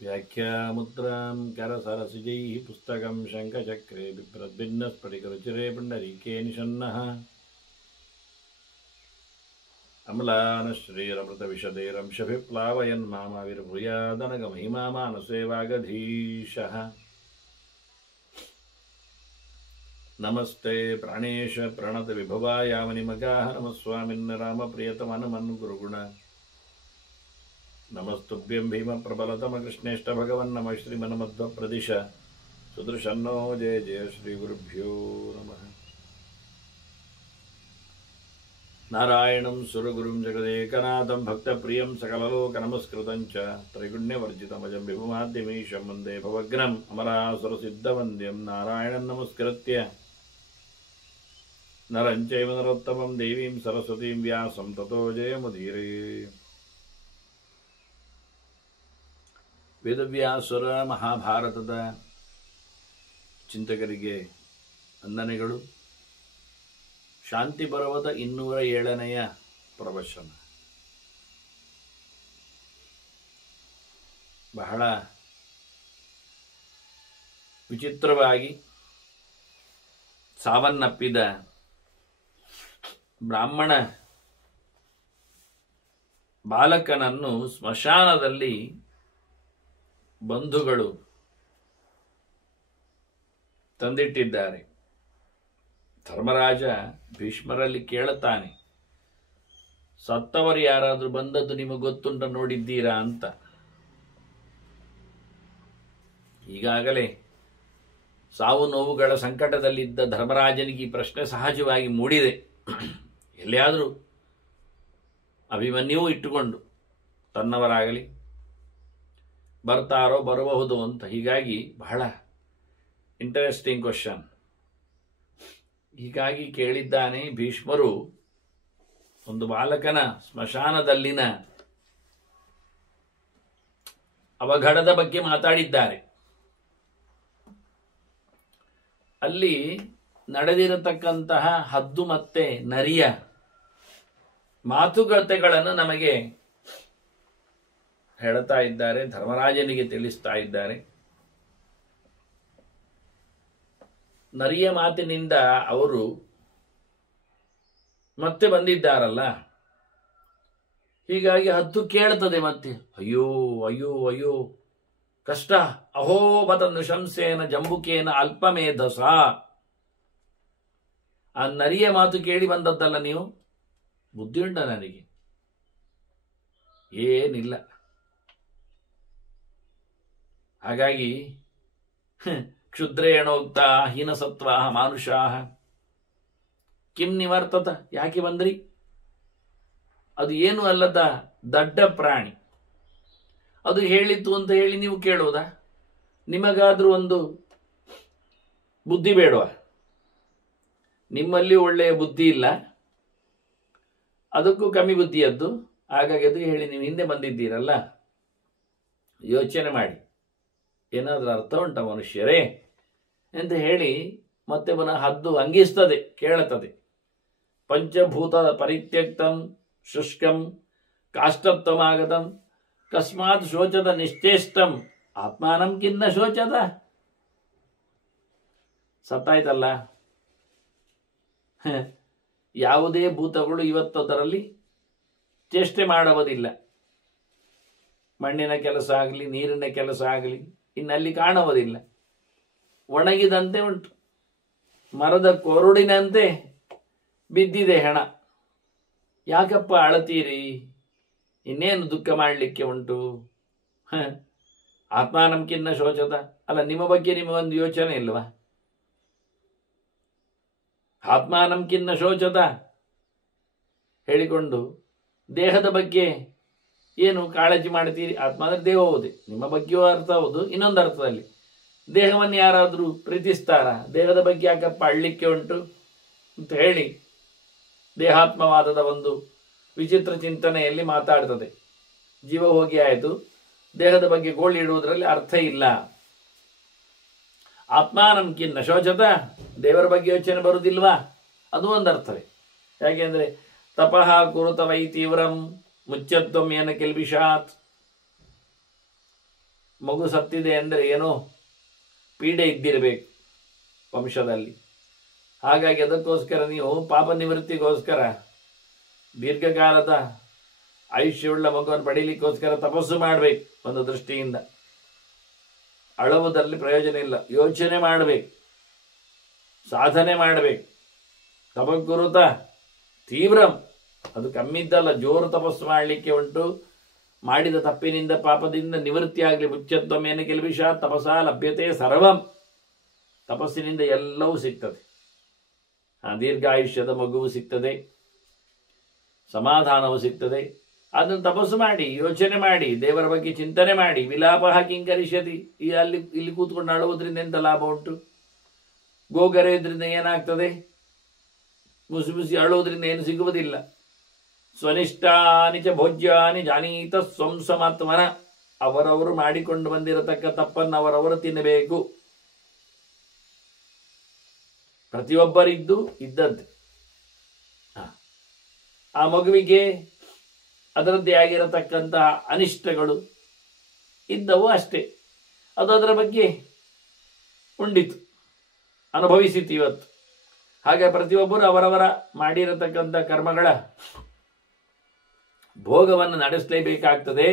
व्याख्यामुद्रां करसरसिजैः पुस्तकं शङ्खचक्रे बिभ्रद्भिन्नस्फटिकरुचिरे पुण्डरीके निषन्नः अम्लानश्रीरमृतविशदैरंशभिप्लावयन् मामाविर्भूयादनगमहिमा मानसे वागधीशः नमस्ते प्राणेश प्रणत विभवायामनिमगाः नमस्वामिन् रामप्रियतमनमन् गुरुगुण नमस्तुभ्यं भीमप्रबलतमकृष्णेष्ट भगवन् नमः श्रीमन्मध्वप्रदिश सुदृशन्नो जय जय श्रीगुरुभ्यो नमः नारायणं सुरगुरुं जगदेकनाथं भक्तप्रियं सकललोकनमस्कृतं च त्रैगुण्यवर्जितमजं विभुमाद्यमीशं वन्दे भवग्नम् अमरासुरसिद्धवन्द्यं नारायणं नमस्कृत्य नरं चैव नरोत्तमं देवीं सरस्वतीं व्यासं ततो जयमुदीरये ವೇದವ್ಯಾಸರ ಮಹಾಭಾರತದ ಚಿಂತಕರಿಗೆ ವಂದನೆಗಳು. ಶಾಂತಿ ಪರ್ವದ 207ನೆಯ ಪ್ರವಚನ. ಬಹಳ ವಿಚಿತ್ರವಾಗಿ ಸಾವನ್ನಪ್ಪಿದ ಬ್ರಾಹ್ಮಣ ಬಾಲಕನನ್ನು ಸ್ಮಶಾನದಲ್ಲಿ ಬಂಧುಗಳು ತಂದಿಟ್ಟಿದ್ದಾರೆ. ಧರ್ಮರಾಜ ಭೀಷ್ಮರಲ್ಲಿ ಕೇಳುತ್ತಾನೆ, ಸತ್ತವರು ಯಾರಾದರೂ ಬಂದದ್ದು ನಿಮಗೆ ಗೊತ್ತುಂಟ, ನೋಡಿದ್ದೀರಾ ಅಂತ. ಈಗಾಗಲೇ ಸಾವು ನೋವುಗಳ ಸಂಕಟದಲ್ಲಿದ್ದ ಧರ್ಮರಾಜನಿಗೆ ಈ ಪ್ರಶ್ನೆ ಸಹಜವಾಗಿ ಮೂಡಿದೆ. ಎಲ್ಲಿಯಾದರೂ ಅಭಿಮನ್ಯೂ ಇಟ್ಟುಕೊಂಡು ತನ್ನವರಾಗಲಿ ಬರ್ತಾರೋ ಬರಬಹುದು ಅಂತ. ಹೀಗಾಗಿ ಬಹಳ ಇಂಟರೆಸ್ಟಿಂಗ್ ಕ್ವಶನ್. ಹೀಗಾಗಿ ಕೇಳಿದ್ದಾನೆ. ಭೀಷ್ಮರು ಒಂದು ಬಾಲಕನ ಸ್ಮಶಾನದಲ್ಲಿನ ಅವಘಡದ ಬಗ್ಗೆ ಮಾತಾಡಿದ್ದಾರೆ. ಅಲ್ಲಿ ನಡೆದಿರತಕ್ಕಂತಹ ಹದ್ದು ಮತ್ತೆ ನರಿಯ ಮಾತುಕತೆಗಳನ್ನು ನಮಗೆ ಹೇಳ್ತಾ ಇದ್ದಾರೆ, ಧರ್ಮರಾಜನಿಗೆ ತಿಳಿಸ್ತಾ ಇದ್ದಾರೆ. ನರಿಯ ಮಾತಿನಿಂದ ಅವರು ಮತ್ತೆ ಬಂದಿದ್ದಾರಲ್ಲ, ಹೀಗಾಗಿ ಹದ್ದು ಕೇಳ್ತದೆ ಮತ್ತೆ, ಅಯ್ಯೋ ಅಯ್ಯೋ ಅಯ್ಯೋ ಕಷ್ಟ, ಅಹೋಬತ ನೃಶಂಸೇನ ಜಂಬುಕೇನ ಅಲ್ಪಮೇಧಸ. ಆ ನರಿಯ ಮಾತು ಕೇಳಿ ಬಂದದ್ದಲ್ಲ ನೀವು, ಬುದ್ಧಿ ಉಂಟ ನನಗೆ? ಏನಿಲ್ಲ. ಹಾಗಾಗಿ ಕ್ಷುದ್ರೇಣೋಕ್ತ ಹೀನಸತ್ವಾ ಮಾನುಷಾ ಕಿಂ ನಿವರ್ತತ, ಯಾಕೆ ಬಂದ್ರಿ? ಅದು ಏನು ಅಲ್ಲದ ದಡ್ಡ ಪ್ರಾಣಿ, ಅದು ಹೇಳಿತ್ತು ಅಂತ ಹೇಳಿ ನೀವು ಕೇಳೋದಾ? ನಿಮಗಾದ್ರೂ ಒಂದು ಬುದ್ಧಿ ಬೇಡವಾ? ನಿಮ್ಮಲ್ಲಿ ಒಳ್ಳೆಯ ಬುದ್ಧಿ ಇಲ್ಲ, ಅದಕ್ಕೂ ಕಮ್ಮಿ ಬುದ್ಧಿಯದ್ದು. ಹಾಗಾಗಿ ಅದು ಹೇಳಿ ನೀವು ಹಿಂದೆ ಬಂದಿದ್ದೀರಲ್ಲ, ಯೋಚನೆ ಮಾಡಿ, ಏನಾದರೂ ಅರ್ಥ ಉಂಟ ಮನುಷ್ಯರೇ ಅಂತ ಹೇಳಿ ಮತ್ತೆ ಪುನಃ ಹದ್ದು ಅಂಗಿಸ್ತದೆ, ಕೇಳುತ್ತದೆ. ಪಂಚಭೂತ ಪರಿತ್ಯಕ್ತಂ ಶುಷ್ಕಂ ಕಾಷ್ಟತ್ವಮಾಗತಂ ಕಸ್ಮಾತ್ ಶೋಚದ ನಿಶ್ಚೇಷ್ಟಂ ಆತ್ಮಾನಂ ಕಿನ್ನ ಶೋಚದ. ಸತ್ತಾಯ್ತಲ್ಲ. ಯಾವುದೇ ಭೂತಗಳು ಇವತ್ತು ಅದರಲ್ಲಿ ಚೇಷ್ಟೆ ಮಾಡುವುದಿಲ್ಲ. ಮಣ್ಣಿನ ಕೆಲಸ ಆಗಲಿ, ನೀರಿನ ಕೆಲಸ ಆಗಲಿ ಇನ್ನಲ್ಲಿ ಕಾಣುವುದಿಲ್ಲ. ಒಣಗಿದಂತೆ ಉಂಟು, ಮರದ ಕೊರುಡಿನಂತೆ ಬಿದ್ದಿದೆ ಹೆಣ. ಯಾಕಪ್ಪ ಅಳತೀರಿ? ಇನ್ನೇನು ದುಃಖ ಮಾಡಲಿಕ್ಕೆ ಉಂಟು? ಆತ್ಮಾನಂಕಿನ್ನ ಶೋಚದ. ಅಲ್ಲ, ನಿಮ್ಮ ಬಗ್ಗೆ ನಿಮಗೊಂದು ಯೋಚನೆ ಇಲ್ವಾ? ಆತ್ಮಾನಂಕಿನ್ನ ಶೋಚದ ಹೇಳಿಕೊಂಡು ದೇಹದ ಬಗ್ಗೆ ಏನು ಕಾಳಜಿ ಮಾಡ್ತೀರಿ? ಆತ್ಮ ಅಂದರೆ ದೇಹ ಹೌದು, ನಿಮ್ಮ ಬಗ್ಗೆಯೂ ಅರ್ಥ ಹೌದು. ಇನ್ನೊಂದು ಅರ್ಥದಲ್ಲಿ ದೇಹವನ್ನು ಯಾರಾದರೂ ಪ್ರೀತಿಸ್ತಾರ? ದೇಹದ ಬಗ್ಗೆ ಯಾಕಪ್ಪ ಅಳ್ಳಿಕ್ಕೆ ಉಂಟು ಅಂತ ಹೇಳಿ ದೇಹಾತ್ಮವಾದದ ಒಂದು ವಿಚಿತ್ರ ಚಿಂತನೆಯಲ್ಲಿ ಮಾತಾಡ್ತದೆ. ಜೀವ ಹೋಗಿ ಆಯಿತು, ದೇಹದ ಬಗ್ಗೆ ಗೋಳಿ ಇಡುವುದರಲ್ಲಿ ಅರ್ಥ ಇಲ್ಲ. ಆತ್ಮಾನಂಕಿನ್ನ ಶೋಚತ, ದೇವರ ಬಗ್ಗೆ ಯೋಚನೆ ಬರುವುದಿಲ್ವಾ? ಅದು ಒಂದು ಅರ್ಥವೇ. ಯಾಕೆಂದರೆ ತಪಃ ಕುರುತ ವೈ ತೀವ್ರಂ ಮುಚ್ಚತ್ವಂ ಏನ ಕೆಲ್ಬಿಷಾತ್. ಮಗು ಸತ್ತಿದೆ ಅಂದರೆ ಏನೋ ಪೀಡೆ ಇದ್ದಿರಬೇಕು ವಂಶದಲ್ಲಿ. ಹಾಗಾಗಿ ಅದಕ್ಕೋಸ್ಕರ ನೀವು ಪಾಪ ನಿವೃತ್ತಿಗೋಸ್ಕರ ದೀರ್ಘಕಾಲದ ಆಯುಷ್ಯವುಳ್ಳ ಮಗುವನ್ನು ಪಡೀಲಿಕ್ಕೋಸ್ಕರ ತಪಸ್ಸು ಮಾಡಬೇಕು. ಒಂದು ದೃಷ್ಟಿಯಿಂದ ಅಳುವುದರಲ್ಲಿ ಪ್ರಯೋಜನ ಇಲ್ಲ, ಯೋಚನೆ ಮಾಡಬೇಕು, ಸಾಧನೆ ಮಾಡಬೇಕು. ತಪಕುರುತ ತೀವ್ರಂ, ಅದು ಕಮ್ಮಿದ್ದಲ್ಲ, ಜೋರು ತಪಸ್ಸು ಮಾಡಲಿಕ್ಕೆ ಉಂಟು. ಮಾಡಿದ ತಪ್ಪಿನಿಂದ ಪಾಪದಿಂದ ನಿವೃತ್ತಿ ಆಗಲಿ. ಮುಚ್ಚತ್ವಮೇನ ಕೆಲವಿಷ ತಪಸಾ ಲಭ್ಯತೆ ಸರ್ವಂ. ತಪಸ್ಸಿನಿಂದ ಎಲ್ಲವೂ ಸಿಗ್ತದೆ. ದೀರ್ಘಾಯುಷ್ಯದ ಮಗುವು ಸಿಗ್ತದೆ, ಸಮಾಧಾನವು ಸಿಗ್ತದೆ. ಅದನ್ನು ತಪಸ್ಸು ಮಾಡಿ, ಯೋಚನೆ ಮಾಡಿ, ದೇವರ ಬಗ್ಗೆ ಚಿಂತನೆ ಮಾಡಿ. ವಿಲಾಪ ಕಿಂಕರಿಷ್ಯತಿ, ಇಲ್ಲಿ ಕೂತ್ಕೊಂಡು ಅಳುವುದರಿಂದ ಎಂತ ಲಾಭ ಉಂಟು? ಗೋಗರೆಯೋದ್ರಿಂದ ಏನಾಗ್ತದೆ? ಮುಸಿ ಮುಸಿ ಅಳುವುದರಿಂದ ಏನು ಸಿಗುವುದಿಲ್ಲ. ಸ್ವನಿಷ್ಠಾನಿ ಚ ಭೋಜ್ಯಾನಿ ಜಾನೀತ ಸ್ವಂ. ಅವರವರು ಮಾಡಿಕೊಂಡು ಬಂದಿರತಕ್ಕ ತಪ್ಪನ್ನು ಅವರವರು ತಿನ್ನಬೇಕು. ಪ್ರತಿಯೊಬ್ಬರಿದ್ದು ಇದ್ದದ್ದು. ಆ ಮಗುವಿಗೆ ಅದರದ್ದೇ ಆಗಿರತಕ್ಕಂತಹ ಅನಿಷ್ಟಗಳು ಇದ್ದವು ಅಷ್ಟೇ. ಅದು ಅದರ ಬಗ್ಗೆ ಉಂಡಿತು, ಅನುಭವಿಸಿತು ಇವತ್ತು. ಹಾಗೆ ಪ್ರತಿಯೊಬ್ಬರು ಅವರವರ ಮಾಡಿರತಕ್ಕಂಥ ಕರ್ಮಗಳ ಭೋಗವನ್ನು ನಡೆಸಲೇಬೇಕಾಗ್ತದೆ.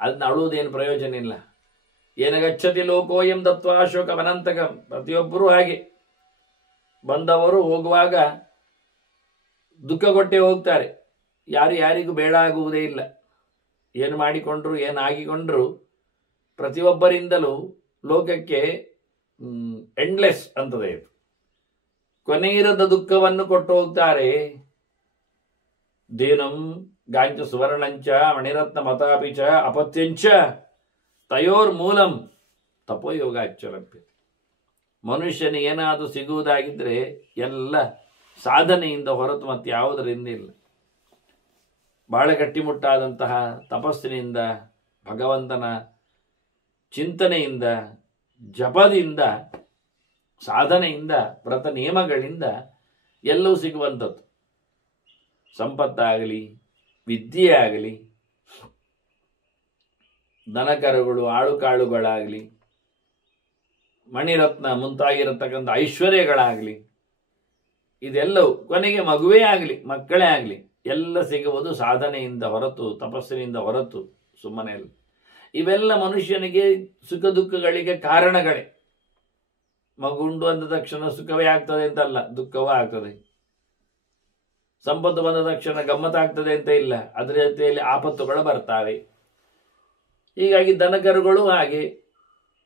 ಅದನ್ನ ಅಳುವುದೇನು ಪ್ರಯೋಜನ ಇಲ್ಲ. ಏನ ಗಚ್ಚತಿ ಲೋಕೋಯಂ ದತ್ವಾ ಶೋಕವನಂತಕಂ. ಪ್ರತಿಯೊಬ್ಬರೂ ಹಾಗೆ ಬಂದವರು ಹೋಗುವಾಗ ದುಃಖಗೊಟ್ಟೆ ಹೋಗ್ತಾರೆ. ಯಾರು ಯಾರಿಗೂ ಬೇಡ ಆಗುವುದೇ ಇಲ್ಲ. ಏನು ಮಾಡಿಕೊಂಡ್ರು, ಏನಾಗಿಕೊಂಡ್ರು ಪ್ರತಿಯೊಬ್ಬರಿಂದಲೂ ಲೋಕಕ್ಕೆ ಎಂಡ್ಲೆಸ್ ಅಂತದೆ. ಕೊನೆಯಿರದ ದುಃಖವನ್ನು ಕೊಟ್ಟು ಹೋಗ್ತಾರೆ. ದೇನಂ ಗಾಂಚ ಸುವರ್ಣಂಚ ಮಣಿರತ್ನ ಮತಾಪಿಚ ಅಪತ್ಯಂಚ ತಯೋರ್ ಮೂಲಂ ತಪೋಯೋಗ ಅಚ್ಚಲಭ್ಯ. ಮನುಷ್ಯನಿಗೆ ಏನಾದರೂ ಸಿಗುವುದಾಗಿದ್ದರೆ ಎಲ್ಲ ಸಾಧನೆಯಿಂದ ಹೊರತು ಮತ್ತೆ ಯಾವುದರಿಂದ ಇಲ್ಲ. ಬಹಳ ಗಟ್ಟಿಮುಟ್ಟಾದಂತಹ ತಪಸ್ಸಿನಿಂದ, ಭಗವಂತನ ಚಿಂತನೆಯಿಂದ, ಜಪದಿಂದ, ಸಾಧನೆಯಿಂದ, ವ್ರತ ನಿಯಮಗಳಿಂದ ಎಲ್ಲವೂ ಸಿಗುವಂಥದ್ದು. ಸಂಪತ್ತಾಗಲಿ, ವಿದ್ಯೆ ಆಗಲಿ, ದನಕರುಗಳು, ಆಳುಕಾಳುಗಳಾಗಲಿ, ಮಣಿರತ್ನ ಮುಂತಾಗಿರತಕ್ಕಂಥ ಐಶ್ವರ್ಯಗಳಾಗಲಿ, ಇದೆಲ್ಲವೂ ಕೊನೆಗೆ ಮಗುವೇ ಆಗಲಿ, ಮಕ್ಕಳೇ ಆಗಲಿ, ಎಲ್ಲ ಸಿಗುವುದು ಸಾಧನೆಯಿಂದ ಹೊರತು, ತಪಸ್ಸಿನಿಂದ ಹೊರತು ಸುಮ್ಮನೆ ಅಲ್ಲ. ಇವೆಲ್ಲ ಮನುಷ್ಯನಿಗೆ ಸುಖ ದುಃಖಗಳಿಗೆ ಕಾರಣಗಳೇ. ಮಗುಂಡು ಅಂದ ತಕ್ಷಣ ಸುಖವೇ ಆಗ್ತದೆ ಅಂತಲ್ಲ, ದುಃಖವೂ ಆಗ್ತದೆ. ಸಂಪತ್ತು ಬಂದ ತಕ್ಷಣ ಗಮ್ಮತ್ತಾಗ್ತದೆ ಅಂತ ಇಲ್ಲ, ಅದರ ಜೊತೆಯಲ್ಲಿ ಆಪತ್ತುಗಳು ಬರ್ತಾವೆ. ಹೀಗಾಗಿ ದನಕರುಗಳು ಹಾಗೆ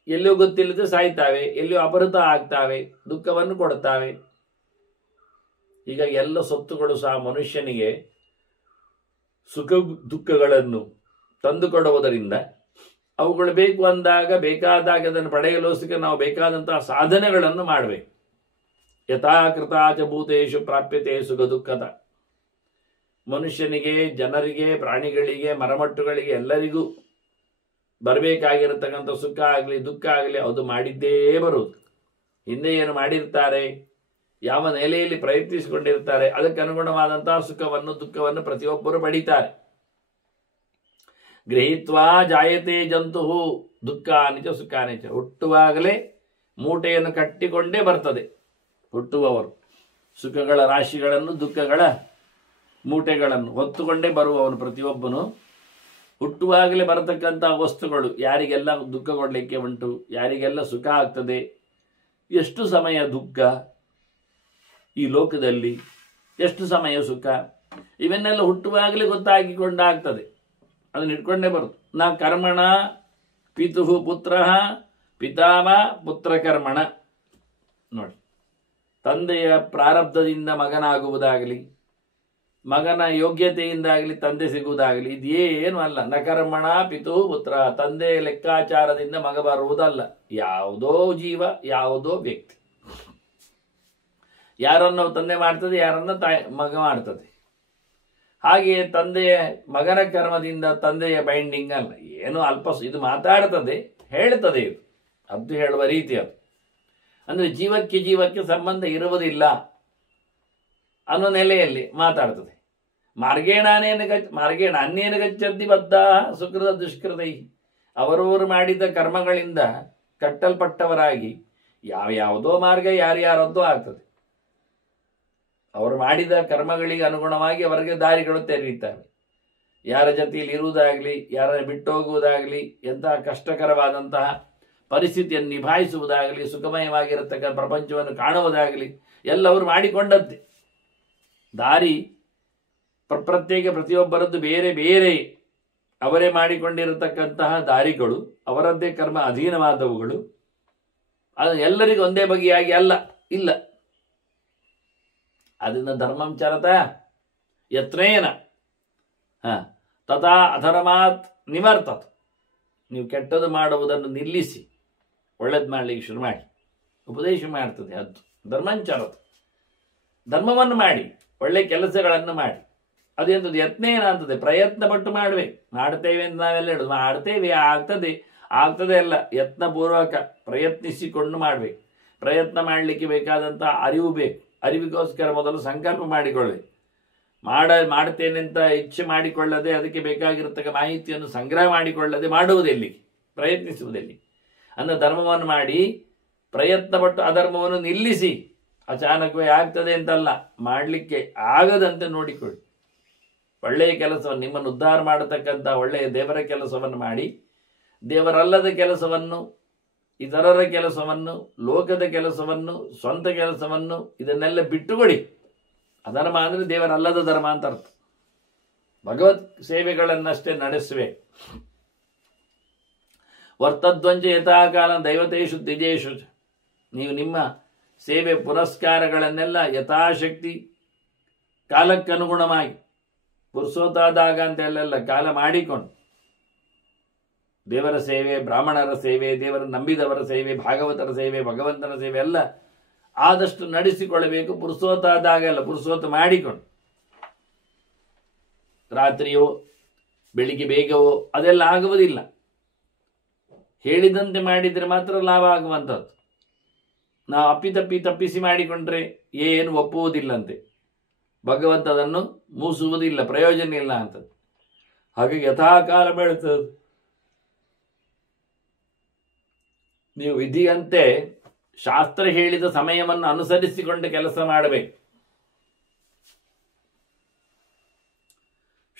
ಎಲ್ಲಿಯೂ ಗೊತ್ತಿಲ್ಲದೆ ಸಾಯ್ತಾವೆ, ಎಲ್ಲಿಯೂ ಅಪಹೃತ ಆಗ್ತಾವೆ, ದುಃಖವನ್ನು ಕೊಡ್ತಾವೆ. ಹೀಗಾಗಿ ಎಲ್ಲ ಸೊತ್ತುಗಳು ಸಹ ಮನುಷ್ಯನಿಗೆ ಸುಖ ದುಃಖಗಳನ್ನು ತಂದುಕೊಡುವುದರಿಂದ ಅವುಗಳು ಬೇಕು ಅಂದಾಗ, ಬೇಕಾದಾಗ ಅದನ್ನು ಪಡೆಯಲೋಸ್ಕರ ನಾವು ಬೇಕಾದಂತಹ ಸಾಧನೆಗಳನ್ನು ಮಾಡಬೇಕು. ಯಥಾಕೃತಾಚ ಭೂತೇಶು ಪ್ರಾಪ್ಯತೆ ಸುಖ ದುಃಖದ. ಮನುಷ್ಯನಿಗೆ, ಜನರಿಗೆ, ಪ್ರಾಣಿಗಳಿಗೆ, ಮರಮಟ್ಟುಗಳಿಗೆ ಎಲ್ಲರಿಗೂ ಬರಬೇಕಾಗಿರತಕ್ಕಂಥ ಸುಖ ಆಗಲಿ ದುಃಖ ಆಗಲಿ ಅದು ಮಾಡಿದ್ದೇ ಬರುವುದು. ಹಿಂದೆ ಏನು ಮಾಡಿರ್ತಾರೆ, ಯಾವ ನೆಲೆಯಲ್ಲಿ ಪ್ರಯತ್ನಿಸಿಕೊಂಡಿರ್ತಾರೆ, ಅದಕ್ಕೆ ಅನುಗುಣವಾದಂತಹ ಸುಖವನ್ನು ದುಃಖವನ್ನು ಪ್ರತಿಯೊಬ್ಬರು ಪಡೀತಾರೆ. ಗೃಹೀತ್ವಾ ಜಾಯತೆ ಜಂತು ದುಃಖಾನಿಚ ಸುಖಾನಿಚ. ಹುಟ್ಟುವಾಗಲೇ ಮೂಟೆಯನ್ನು ಕಟ್ಟಿಕೊಂಡೇ ಬರ್ತದೆ ಹುಟ್ಟುವವರು. ಸುಖಗಳ ರಾಶಿಗಳನ್ನು, ದುಃಖಗಳ ಮೂಟೆಗಳನ್ನು ಹೊತ್ತುಕೊಂಡೇ ಬರುವವನು ಪ್ರತಿಯೊಬ್ಬನು. ಹುಟ್ಟುವಾಗಲೇ ಬರತಕ್ಕಂಥ ವಸ್ತುಗಳು ಯಾರಿಗೆಲ್ಲ ದುಃಖ ಕೊಡಲಿಕ್ಕೆ ಉಂಟು, ಯಾರಿಗೆಲ್ಲ ಸುಖ ಆಗ್ತದೆ, ಎಷ್ಟು ಸಮಯ ದುಃಖ ಈ ಲೋಕದಲ್ಲಿ, ಎಷ್ಟು ಸಮಯ ಸುಖ, ಇವನ್ನೆಲ್ಲ ಹುಟ್ಟುವಾಗಲೇ ಗೊತ್ತಾಗಿಕೊಂಡಾಗ್ತದೆ. ಅದನ್ನ ಇಟ್ಕೊಂಡೇ ಬರುದು. ನಾ ಕರ್ಮಣ ಪಿತುಹು ಪುತ್ರ ಪಿತಾಮ ಪುತ್ರ ಕರ್ಮಣ. ನೋಡಿ, ತಂದೆಯ ಪ್ರಾರಬ್ಧದಿಂದ ಮಗನಾಗುವುದಾಗಲಿ, ಮಗನ ಯೋಗ್ಯತೆಯಿಂದಾಗಲಿ ತಂದೆ ಸಿಗುವುದಾಗಲಿ, ಇದೇನು ಅಲ್ಲ. ನ ಕರ್ಮಣ ಪಿತುಹು ಪುತ್ರ. ತಂದೆಯ ಲೆಕ್ಕಾಚಾರದಿಂದ ಮಗ ಬರುವುದಲ್ಲ. ಯಾವುದೋ ಜೀವ, ಯಾವುದೋ ವ್ಯಕ್ತಿ. ಯಾರನ್ನು ತಂದೆ ಮಾಡ್ತದೆ, ಯಾರನ್ನ ಮಗ ಮಾಡ್ತದೆ. ಹಾಗೆಯೇ ತಂದೆಯ ಮಗನ ಕರ್ಮದಿಂದ ತಂದೆಯ ಬೈಂಡಿಂಗ್ ಅಲ್ಲ. ಏನು ಅಲ್ಪ ಇದು ಮಾತಾಡ್ತದೆ, ಹೇಳ್ತದೆ. ಇದು ಅದು ಹೇಳುವ ರೀತಿ ಅದು. ಅಂದ್ರೆ ಜೀವಕ್ಕೆ ಜೀವಕ್ಕೆ ಸಂಬಂಧ ಇರುವುದಿಲ್ಲ ಅನ್ನೋ ನೆಲೆಯಲ್ಲಿ ಮಾತಾಡ್ತದೆ. ಮಾರ್ಗೇಣ ಅನ್ಯೇನ ಗಚ್ಚತಿ ಬದ್ಧ ಸುಕೃತ ದುಷ್ಕೃತೈ. ಅವರವರು ಮಾಡಿದ ಕರ್ಮಗಳಿಂದ ಕಟ್ಟಲ್ಪಟ್ಟವರಾಗಿ ಯಾವ್ಯಾವುದೋ ಮಾರ್ಗ ಯಾರ್ಯಾರದ್ದೋ ಆಗ್ತದೆ. ಅವರು ಮಾಡಿದ ಕರ್ಮಗಳಿಗೆ ಅನುಗುಣವಾಗಿ ಅವರಿಗೆ ದಾರಿಗಳು ತೆರೆಯುತ್ತವೆ. ಯಾರ ಜೊತೆಯಲ್ಲಿ ಇರುವುದಾಗಲಿ, ಯಾರ ಬಿಟ್ಟೋಗುವುದಾಗಲಿ, ಎಂತಹ ಕಷ್ಟಕರವಾದಂತಹ ಪರಿಸ್ಥಿತಿಯನ್ನು ನಿಭಾಯಿಸುವುದಾಗಲಿ, ಸುಖಮಯವಾಗಿರತಕ್ಕ ಪ್ರಪಂಚವನ್ನು ಕಾಣುವುದಾಗಲಿ ಎಲ್ಲವರು ಮಾಡಿಕೊಂಡದ್ದೇ. ದಾರಿ ಪ್ರತ್ಯೇಕ ಪ್ರತಿಯೊಬ್ಬರದ್ದು ಬೇರೆ ಬೇರೆ, ಅವರೇ ಮಾಡಿಕೊಂಡಿರತಕ್ಕಂತಹ ದಾರಿಗಳು, ಅವರದ್ದೇ ಕರ್ಮ ಅಧೀನವಾದವುಗಳು. ಅದು ಎಲ್ಲರಿಗೂ ಒಂದೇ ಬಗೆಯಾಗಿ ಅಲ್ಲ, ಇಲ್ಲ. ಅದರಿಂದ ಧರ್ಮಂ ಚರತ ಯತ್ನೇನ ತಥಾ ಅಧರ್ಮಾತ್ ನಿವರ್ತತ್. ನೀವು ಕೆಟ್ಟದ್ದು ಮಾಡುವುದನ್ನು ನಿಲ್ಲಿಸಿ ಒಳ್ಳೇದು ಮಾಡಲಿಕ್ಕೆ ಶುರು ಮಾಡಿ. ಉಪದೇಶ ಮಾಡ್ತದೆ ಅದು ಧರ್ಮಂಚರತ. ಧರ್ಮವನ್ನು ಮಾಡಿ, ಒಳ್ಳೆ ಕೆಲಸಗಳನ್ನು ಮಾಡಿ. ಅದೆಂಥದ್ದು ಯತ್ನೇನ ಅಂತದೆ, ಪ್ರಯತ್ನ ಪಟ್ಟು ಮಾಡಬೇಕು. ಮಾಡ್ತೇವೆ ಅಂತ ನಾವೆಲ್ಲ ಹೇಳೋದು, ಮಾಡ್ತೇವೆ, ಆಗ್ತದೆ ಅಲ್ಲ, ಯತ್ನಪೂರ್ವಕ ಪ್ರಯತ್ನಿಸಿಕೊಂಡು ಮಾಡಬೇಕು. ಪ್ರಯತ್ನ ಮಾಡಲಿಕ್ಕೆ ಬೇಕಾದಂಥ ಅರಿವು ಬೇಕು. ಅರಿವಿಗೋಸ್ಕರ ಮೊದಲು ಸಂಕಲ್ಪ ಮಾಡಿಕೊಳ್ಳಬೇಕು. ಮಾಡ್ತೇನೆ ಅಂತ ಇಚ್ಛೆ ಮಾಡಿಕೊಳ್ಳದೆ, ಅದಕ್ಕೆ ಬೇಕಾಗಿರತಕ್ಕ ಮಾಹಿತಿಯನ್ನು ಸಂಗ್ರಹ ಮಾಡಿಕೊಳ್ಳದೆ ಮಾಡುವುದೆಲ್ಲಿ, ಪ್ರಯತ್ನಿಸುವುದೆಲ್ಲಿ. ಅಂದರೆ ಧರ್ಮವನ್ನು ಮಾಡಿ ಪ್ರಯತ್ನಪಟ್ಟು ಅಧರ್ಮವನ್ನು ನಿಲ್ಲಿಸಿ. ಅಚಾನಕವೇ ಆಗ್ತದೆ ಅಂತಲ್ಲ, ಮಾಡಲಿಕ್ಕೆ ಆಗದಂತೆ ನೋಡಿಕೊಳ್ಳಿ. ಒಳ್ಳೆಯ ಕೆಲಸವನ್ನು, ನಿಮ್ಮನ್ನು ಉದ್ಧಾರ ಮಾಡತಕ್ಕಂಥ ಒಳ್ಳೆಯ ದೇವರ ಕೆಲಸವನ್ನು ಮಾಡಿ, ದೇವರಲ್ಲದ ಕೆಲಸವನ್ನು, ಇತರರ ಕೆಲಸವನ್ನು, ಲೋಕದ ಕೆಲಸವನ್ನು, ಸ್ವಂತ ಕೆಲಸವನ್ನು ಇದನ್ನೆಲ್ಲ ಬಿಟ್ಟುಕೊಡಿ. ಅಧರ್ಮ ಅಂದರೆ ದೇವರಲ್ಲದ ಧರ್ಮ ಅಂತ ಅರ್ಥ. ಭಗವತ್ ಸೇವೆಗಳನ್ನಷ್ಟೇ ನಡೆಸುವೆ. ವರ್ತಧ್ವಂಚ ಯಥಾಕಾಲ ದೈವತೇಶು ದ್ವಿಜೇಶು. ನೀವು ನಿಮ್ಮ ಸೇವೆ ಪುರಸ್ಕಾರಗಳನ್ನೆಲ್ಲ ಯಥಾಶಕ್ತಿ ಕಾಲಕ್ಕನುಗುಣವಾಗಿ ಪುರುಸೋತಾದಾಗ ಅಂತೆಲ್ಲ ಕಾಲ ಮಾಡಿಕೊಂಡು ದೇವರ ಸೇವೆ, ಬ್ರಾಹ್ಮಣರ ಸೇವೆ, ದೇವರ ನಂಬಿದವರ ಸೇವೆ, ಭಾಗವತರ ಸೇವೆ, ಭಗವಂತನ ಸೇವೆ ಎಲ್ಲ ಆದಷ್ಟು ನಡೆಸಿಕೊಳ್ಳಬೇಕು. ಪುರುಸೋತಾದಾಗ ಅಲ್ಲ, ಪುರುಸೋತ ಮಾಡಿಕೊಂಡು. ರಾತ್ರಿಯೋ ಬೆಳಿಗ್ಗೆ ಬೇಗವೋ ಅದೆಲ್ಲ ಆಗುವುದಿಲ್ಲ. ಹೇಳಿದಂತೆ ಮಾಡಿದರೆ ಮಾತ್ರ ಲಾಭ ಆಗುವಂಥದ್ದು. ನಾವು ತಪ್ಪಿಸಿ ಮಾಡಿಕೊಂಡ್ರೆ ಏನು ಒಪ್ಪುವುದಿಲ್ಲಂತೆ. ಭಗವಂತ ಅದನ್ನು ಮೂಸುವುದಿಲ್ಲ, ಪ್ರಯೋಜನ ಇಲ್ಲ ಅಂತದ್ದು. ಹಾಗಾಗಿ ಯಥಾಕಾಲ ಬೆಳೆತದ್ದು. ನೀವು ವಿಧಿಯಂತೆ ಶಾಸ್ತ್ರ ಹೇಳಿದ ಸಮಯವನ್ನು ಅನುಸರಿಸಿಕೊಂಡು ಕೆಲಸ ಮಾಡಬೇಕು.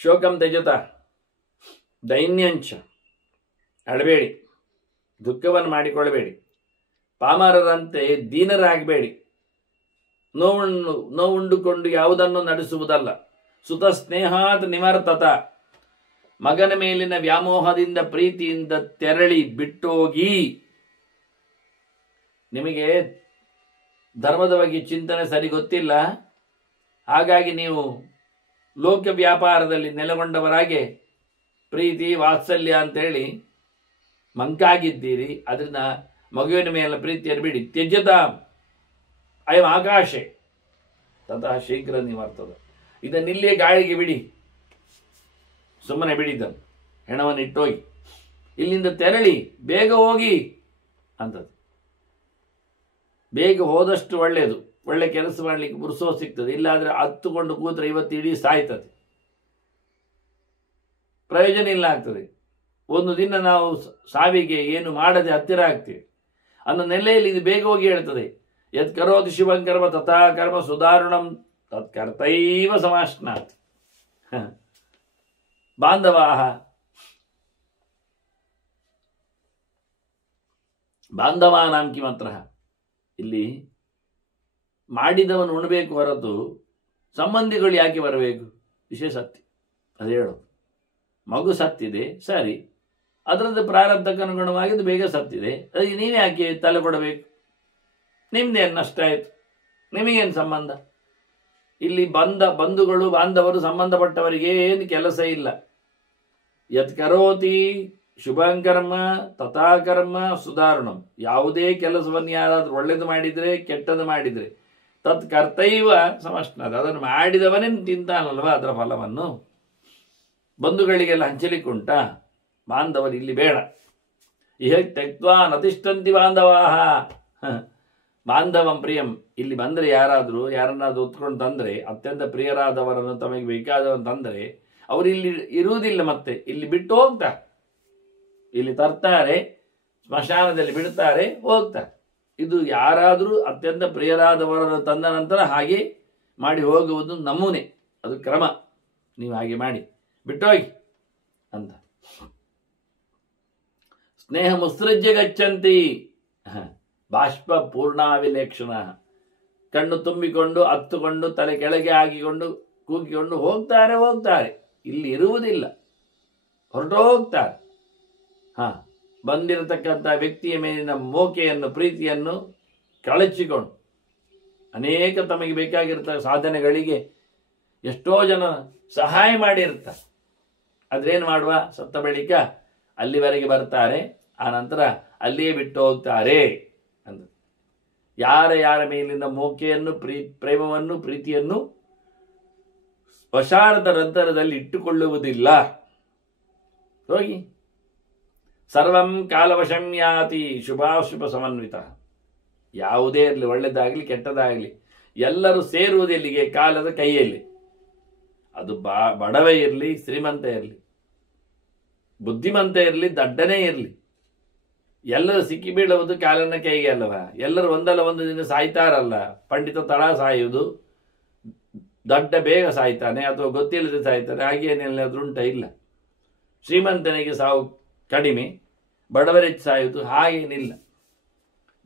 ಶೋಕಂ ತ್ಯಜತ ದೈನ್ಯಂಚ. ಅಳಬೇಡಿ, ದುಃಖವನ್ನು ಪಾಮರರಂತೆ ದೀನರಾಗಬೇಡಿ. ನೋವುಂಡುಕೊಂಡು ಯಾವುದನ್ನು ನಡೆಸುವುದಲ್ಲ. ಸುತ ಸ್ನೇಹಾತ್ ನಿವರ್ತತ. ಮಗನ ಮೇಲಿನ ವ್ಯಾಮೋಹದಿಂದ ಪ್ರೀತಿಯಿಂದ ತೆರಳಿ ಬಿಟ್ಟೋಗಿ. ನಿಮಗೆ ಧರ್ಮದ ಬಗ್ಗೆ ಚಿಂತನೆ ಸರಿ ಗೊತ್ತಿಲ್ಲ, ಹಾಗಾಗಿ ನೀವು ಲೋಕ ವ್ಯಾಪಾರದಲ್ಲಿ ನೆಲೆಗೊಂಡವರಾಗೆ ಪ್ರೀತಿ ವಾತ್ಸಲ್ಯ ಅಂತೇಳಿ ಮಂಕಾಗಿದ್ದೀರಿ. ಅದರಿಂದ ಮಗುವಿನ ಮೇಲೆ ಪ್ರೀತಿಯನ್ನು ಬಿಡಿ. ತ್ಯಜ್ಯತ ಅಯಂ ಆಕಾಶೆ ತತಃ ಶೀಘ್ರ ನಿವರ್ತದ. ಇದನ್ನಿಲ್ಲೇ ಗಾಳಿಗೆ ಬಿಡಿ, ಸುಮ್ಮನೆ ಬಿಡಿದ್ದನ್ನು, ಹೆಣವನ್ನು ಇಟ್ಟೋಗಿ ಇಲ್ಲಿಂದ ತೆರಳಿ ಬೇಗ ಹೋಗಿ ಅಂತದ್ದು. ಬೇಗ ಹೋದಷ್ಟು ಒಳ್ಳೆಯದು. ಒಳ್ಳೆ ಕೆಲಸ ಮಾಡಲಿಕ್ಕೆ ಪುರುಸೋ ಸಿಗ್ತದೆ. ಇಲ್ಲಾದ್ರೆ ಹತ್ತುಕೊಂಡು ಕೂತ್ರೆ ಇವತ್ತು ಇಡೀ ಸಾಯ್ತದೆ, ಪ್ರಯೋಜನ ಇಲ್ಲ ಆಗ್ತದೆ. ಒಂದು ದಿನ ನಾವು ಸಾವಿಗೆ ಏನು ಮಾಡದೆ ಹತ್ತಿರ ಆಗ್ತೀವಿ ಅನ್ನೋ ನೆಲೆಯಲ್ಲಿ ಇದು ಬೇಗ ಹೋಗಿ ಹೇಳ್ತದೆ. ಯತ್ ಕರೋತಿ ಶಿವಂ ಕರ್ಮ ತಥಾ ಕರ್ಮ ಸುಧಾರಣಂ ತತ್ ಕರ್ತೈವ ಸಮಾಶ್ನಾತ್. ಬಾಂಧವಾಹ ಬಾಂಧವಾನಾಂ ಕಿಮತ್ರ. ಇಲ್ಲಿ ಮಾಡಿದವನು ಉಣಬೇಕು ಹೊರತು ಸಂಬಂಧಿಗಳು ಯಾಕೆ ಬರಬೇಕು? ವಿಷಯ ಸತ್ಯ ಅದು ಹೇಳು. ಮಗು ಸತ್ತಿದೆ, ಸರಿ, ಅದರದ್ದು ಪ್ರಾರಬ್ಧಕ್ಕೆ ಅನುಗುಣವಾಗಿದ್ದು ಬೇಗ ಸತ್ತಿದೆ, ಅದಕ್ಕೆ ನೀವೇ ಯಾಕೆ ತಲೆ ಕೊಡಬೇಕು? ನಿಮ್ದೇನು ನಷ್ಟ ಆಯಿತು? ನಿಮಗೇನು ಸಂಬಂಧ? ಇಲ್ಲಿ ಬಂಧುಗಳು ಬಾಂಧವರು ಸಂಬಂಧಪಟ್ಟವರಿಗೆ ಏನು ಕೆಲಸ ಇಲ್ಲ. ಯತ್ ಕರೋತಿ ಶುಭಂಕರ್ಮ ತಥಾ ಕರ್ಮ ಸುಧಾರಣಂ. ಯಾವುದೇ ಕೆಲಸವನ್ನು ಯಾರಾದ್ರೂ ಒಳ್ಳೇದು ಮಾಡಿದರೆ ಕೆಟ್ಟದ್ದು ಮಾಡಿದರೆ ತತ್ ಕರ್ತೈವ ಸಮಷ್ಣದ. ಅದನ್ನು ಮಾಡಿದವನೇ ತಿಂತಾನಲ್ವ ಅದರ ಫಲವನ್ನು. ಬಂಧುಗಳಿಗೆಲ್ಲ ಹಂಚಲಿಕ್ಕುಂಟ? ಬಾಂಧವರು ಇಲ್ಲಿ ಬೇಡ. ಇಹ ತ್ಯಕ್ವಾ ನತಿಷ್ಠಂತಿ ಬಾಂಧವಾಹ. ಬಾಂಧವಂ ಪ್ರಿಯಂ. ಇಲ್ಲಿ ಬಂದರೆ ಯಾರನ್ನಾದ್ರೂ ಹೊತ್ಕೊಂಡು ತಂದರೆ, ಅತ್ಯಂತ ಪ್ರಿಯರಾದವರನ್ನು ತಮಗೆ ಬೇಕಾದವರನ್ನು ತಂದರೆ ಅವರು ಇಲ್ಲಿ ಇರುವುದಿಲ್ಲ, ಮತ್ತೆ ಇಲ್ಲಿ ಬಿಟ್ಟು ಹೋಗ್ತಾ. ಇಲ್ಲಿ ತರ್ತಾರೆ, ಸ್ಮಶಾನದಲ್ಲಿ ಬಿಡ್ತಾರೆ, ಹೋಗ್ತಾರೆ. ಇದು ಯಾರಾದರೂ ಅತ್ಯಂತ ಪ್ರಿಯರಾದವರನ್ನು ತಂದ ನಂತರ ಹಾಗೆ ಮಾಡಿ ಹೋಗುವುದು ನಮೂನೆ, ಅದು ಕ್ರಮ. ನೀವು ಹಾಗೆ ಮಾಡಿ ಬಿಟ್ಟೋಗಿ ಅಂತ. ಸ್ನೇಹ ಮುತ್ಸೃಜ್ಯ ಗಚ್ಚಂತಿ ಬಾಷ್ಪ ಪೂರ್ಣಾವಿಲೇಕ್ಷಣ. ಕಣ್ಣು ತುಂಬಿಕೊಂಡು ಹತ್ತುಕೊಂಡು ತಲೆ ಕೆಳಗೆ ಹಾಕಿಕೊಂಡು ಕೂಗಿಕೊಂಡು ಹೋಗ್ತಾರೆ. ಇಲ್ಲಿ ಇರುವುದಿಲ್ಲ, ಹೊರಟೋಗ್ತಾರೆ. ಬಂದಿರತಕ್ಕಂಥ ವ್ಯಕ್ತಿಯ ಮೇಲಿನ ಮೋಕೆಯನ್ನು, ಪ್ರೀತಿಯನ್ನು ಕಳಚಿಕೊಂಡು ಅನೇಕ ತಮಗೆ ಬೇಕಾಗಿರ್ತಕ್ಕ ಸಾಧನೆಗಳಿಗೆ ಎಷ್ಟೋ ಜನ ಸಹಾಯ ಮಾಡಿರ್ತಾರೆ. ಅದ್ರೇನು ಮಾಡುವ, ಸತ್ತ ಬಳಿಕ ಅಲ್ಲಿವರೆಗೆ ಬರ್ತಾರೆ, ಆ ನಂತರ ಅಲ್ಲಿಯೇ ಬಿಟ್ಟು ಹೋಗ್ತಾರೆ ಅಂತ. ಯಾರ ಮೇಲಿನ ಮೋಕೆಯನ್ನು, ಪ್ರೇಮವನ್ನು, ಪ್ರೀತಿಯನ್ನು ವಶಾರದ ನಂತರದಲ್ಲಿ ಇಟ್ಟುಕೊಳ್ಳುವುದಿಲ್ಲ. ಹೋಗಿ ಸರ್ವಂ ಕಾಲವಶಂ ಯಾತಿ ಶುಭಾಶುಭ ಸಮನ್ವಿತ. ಯಾವುದೇ ಇರಲಿ, ಒಳ್ಳೆದಾಗಲಿ ಕೆಟ್ಟದಾಗಲಿ, ಎಲ್ಲರೂ ಸೇರುವುದು ಎಲ್ಲಿಗೆ? ಕಾಲದ ಕೈಯಲ್ಲಿ. ಅದು ಬಡವ ಇರಲಿ, ಶ್ರೀಮಂತ ಇರಲಿ, ಬುದ್ಧಿಮಂತ ಇರಲಿ, ದಡ್ಡನೇ ಇರಲಿ, ಎಲ್ಲರೂ ಸಿಕ್ಕಿ ಬೀಳುವುದು ಕಾಲನ ಕೈಗೆ ಅಲ್ಲವ. ಎಲ್ಲರೂ ಒಂದಲ್ಲ ಒಂದು ದಿನ ಸಾಯ್ತಾರಲ್ಲ. ಪಂಡಿತ ತಡ ಸಾಯುವುದು, ದಡ್ಡ ಬೇಗ ಸಾಯ್ತಾನೆ, ಅಥವಾ ಗೊತ್ತಿಲ್ಲದೆ ಸಾಯ್ತಾನೆ, ಹಾಗೇನೆಲ್ಲಾದ್ರೂ ಉಂಟ? ಇಲ್ಲ. ಶ್ರೀಮಂತನಿಗೆ ಸಾವು ಕಡಿಮೆ, ಬಡವರಿಗೆ ಸಾಯುವುದು ಹಾಗೇನಿಲ್ಲ.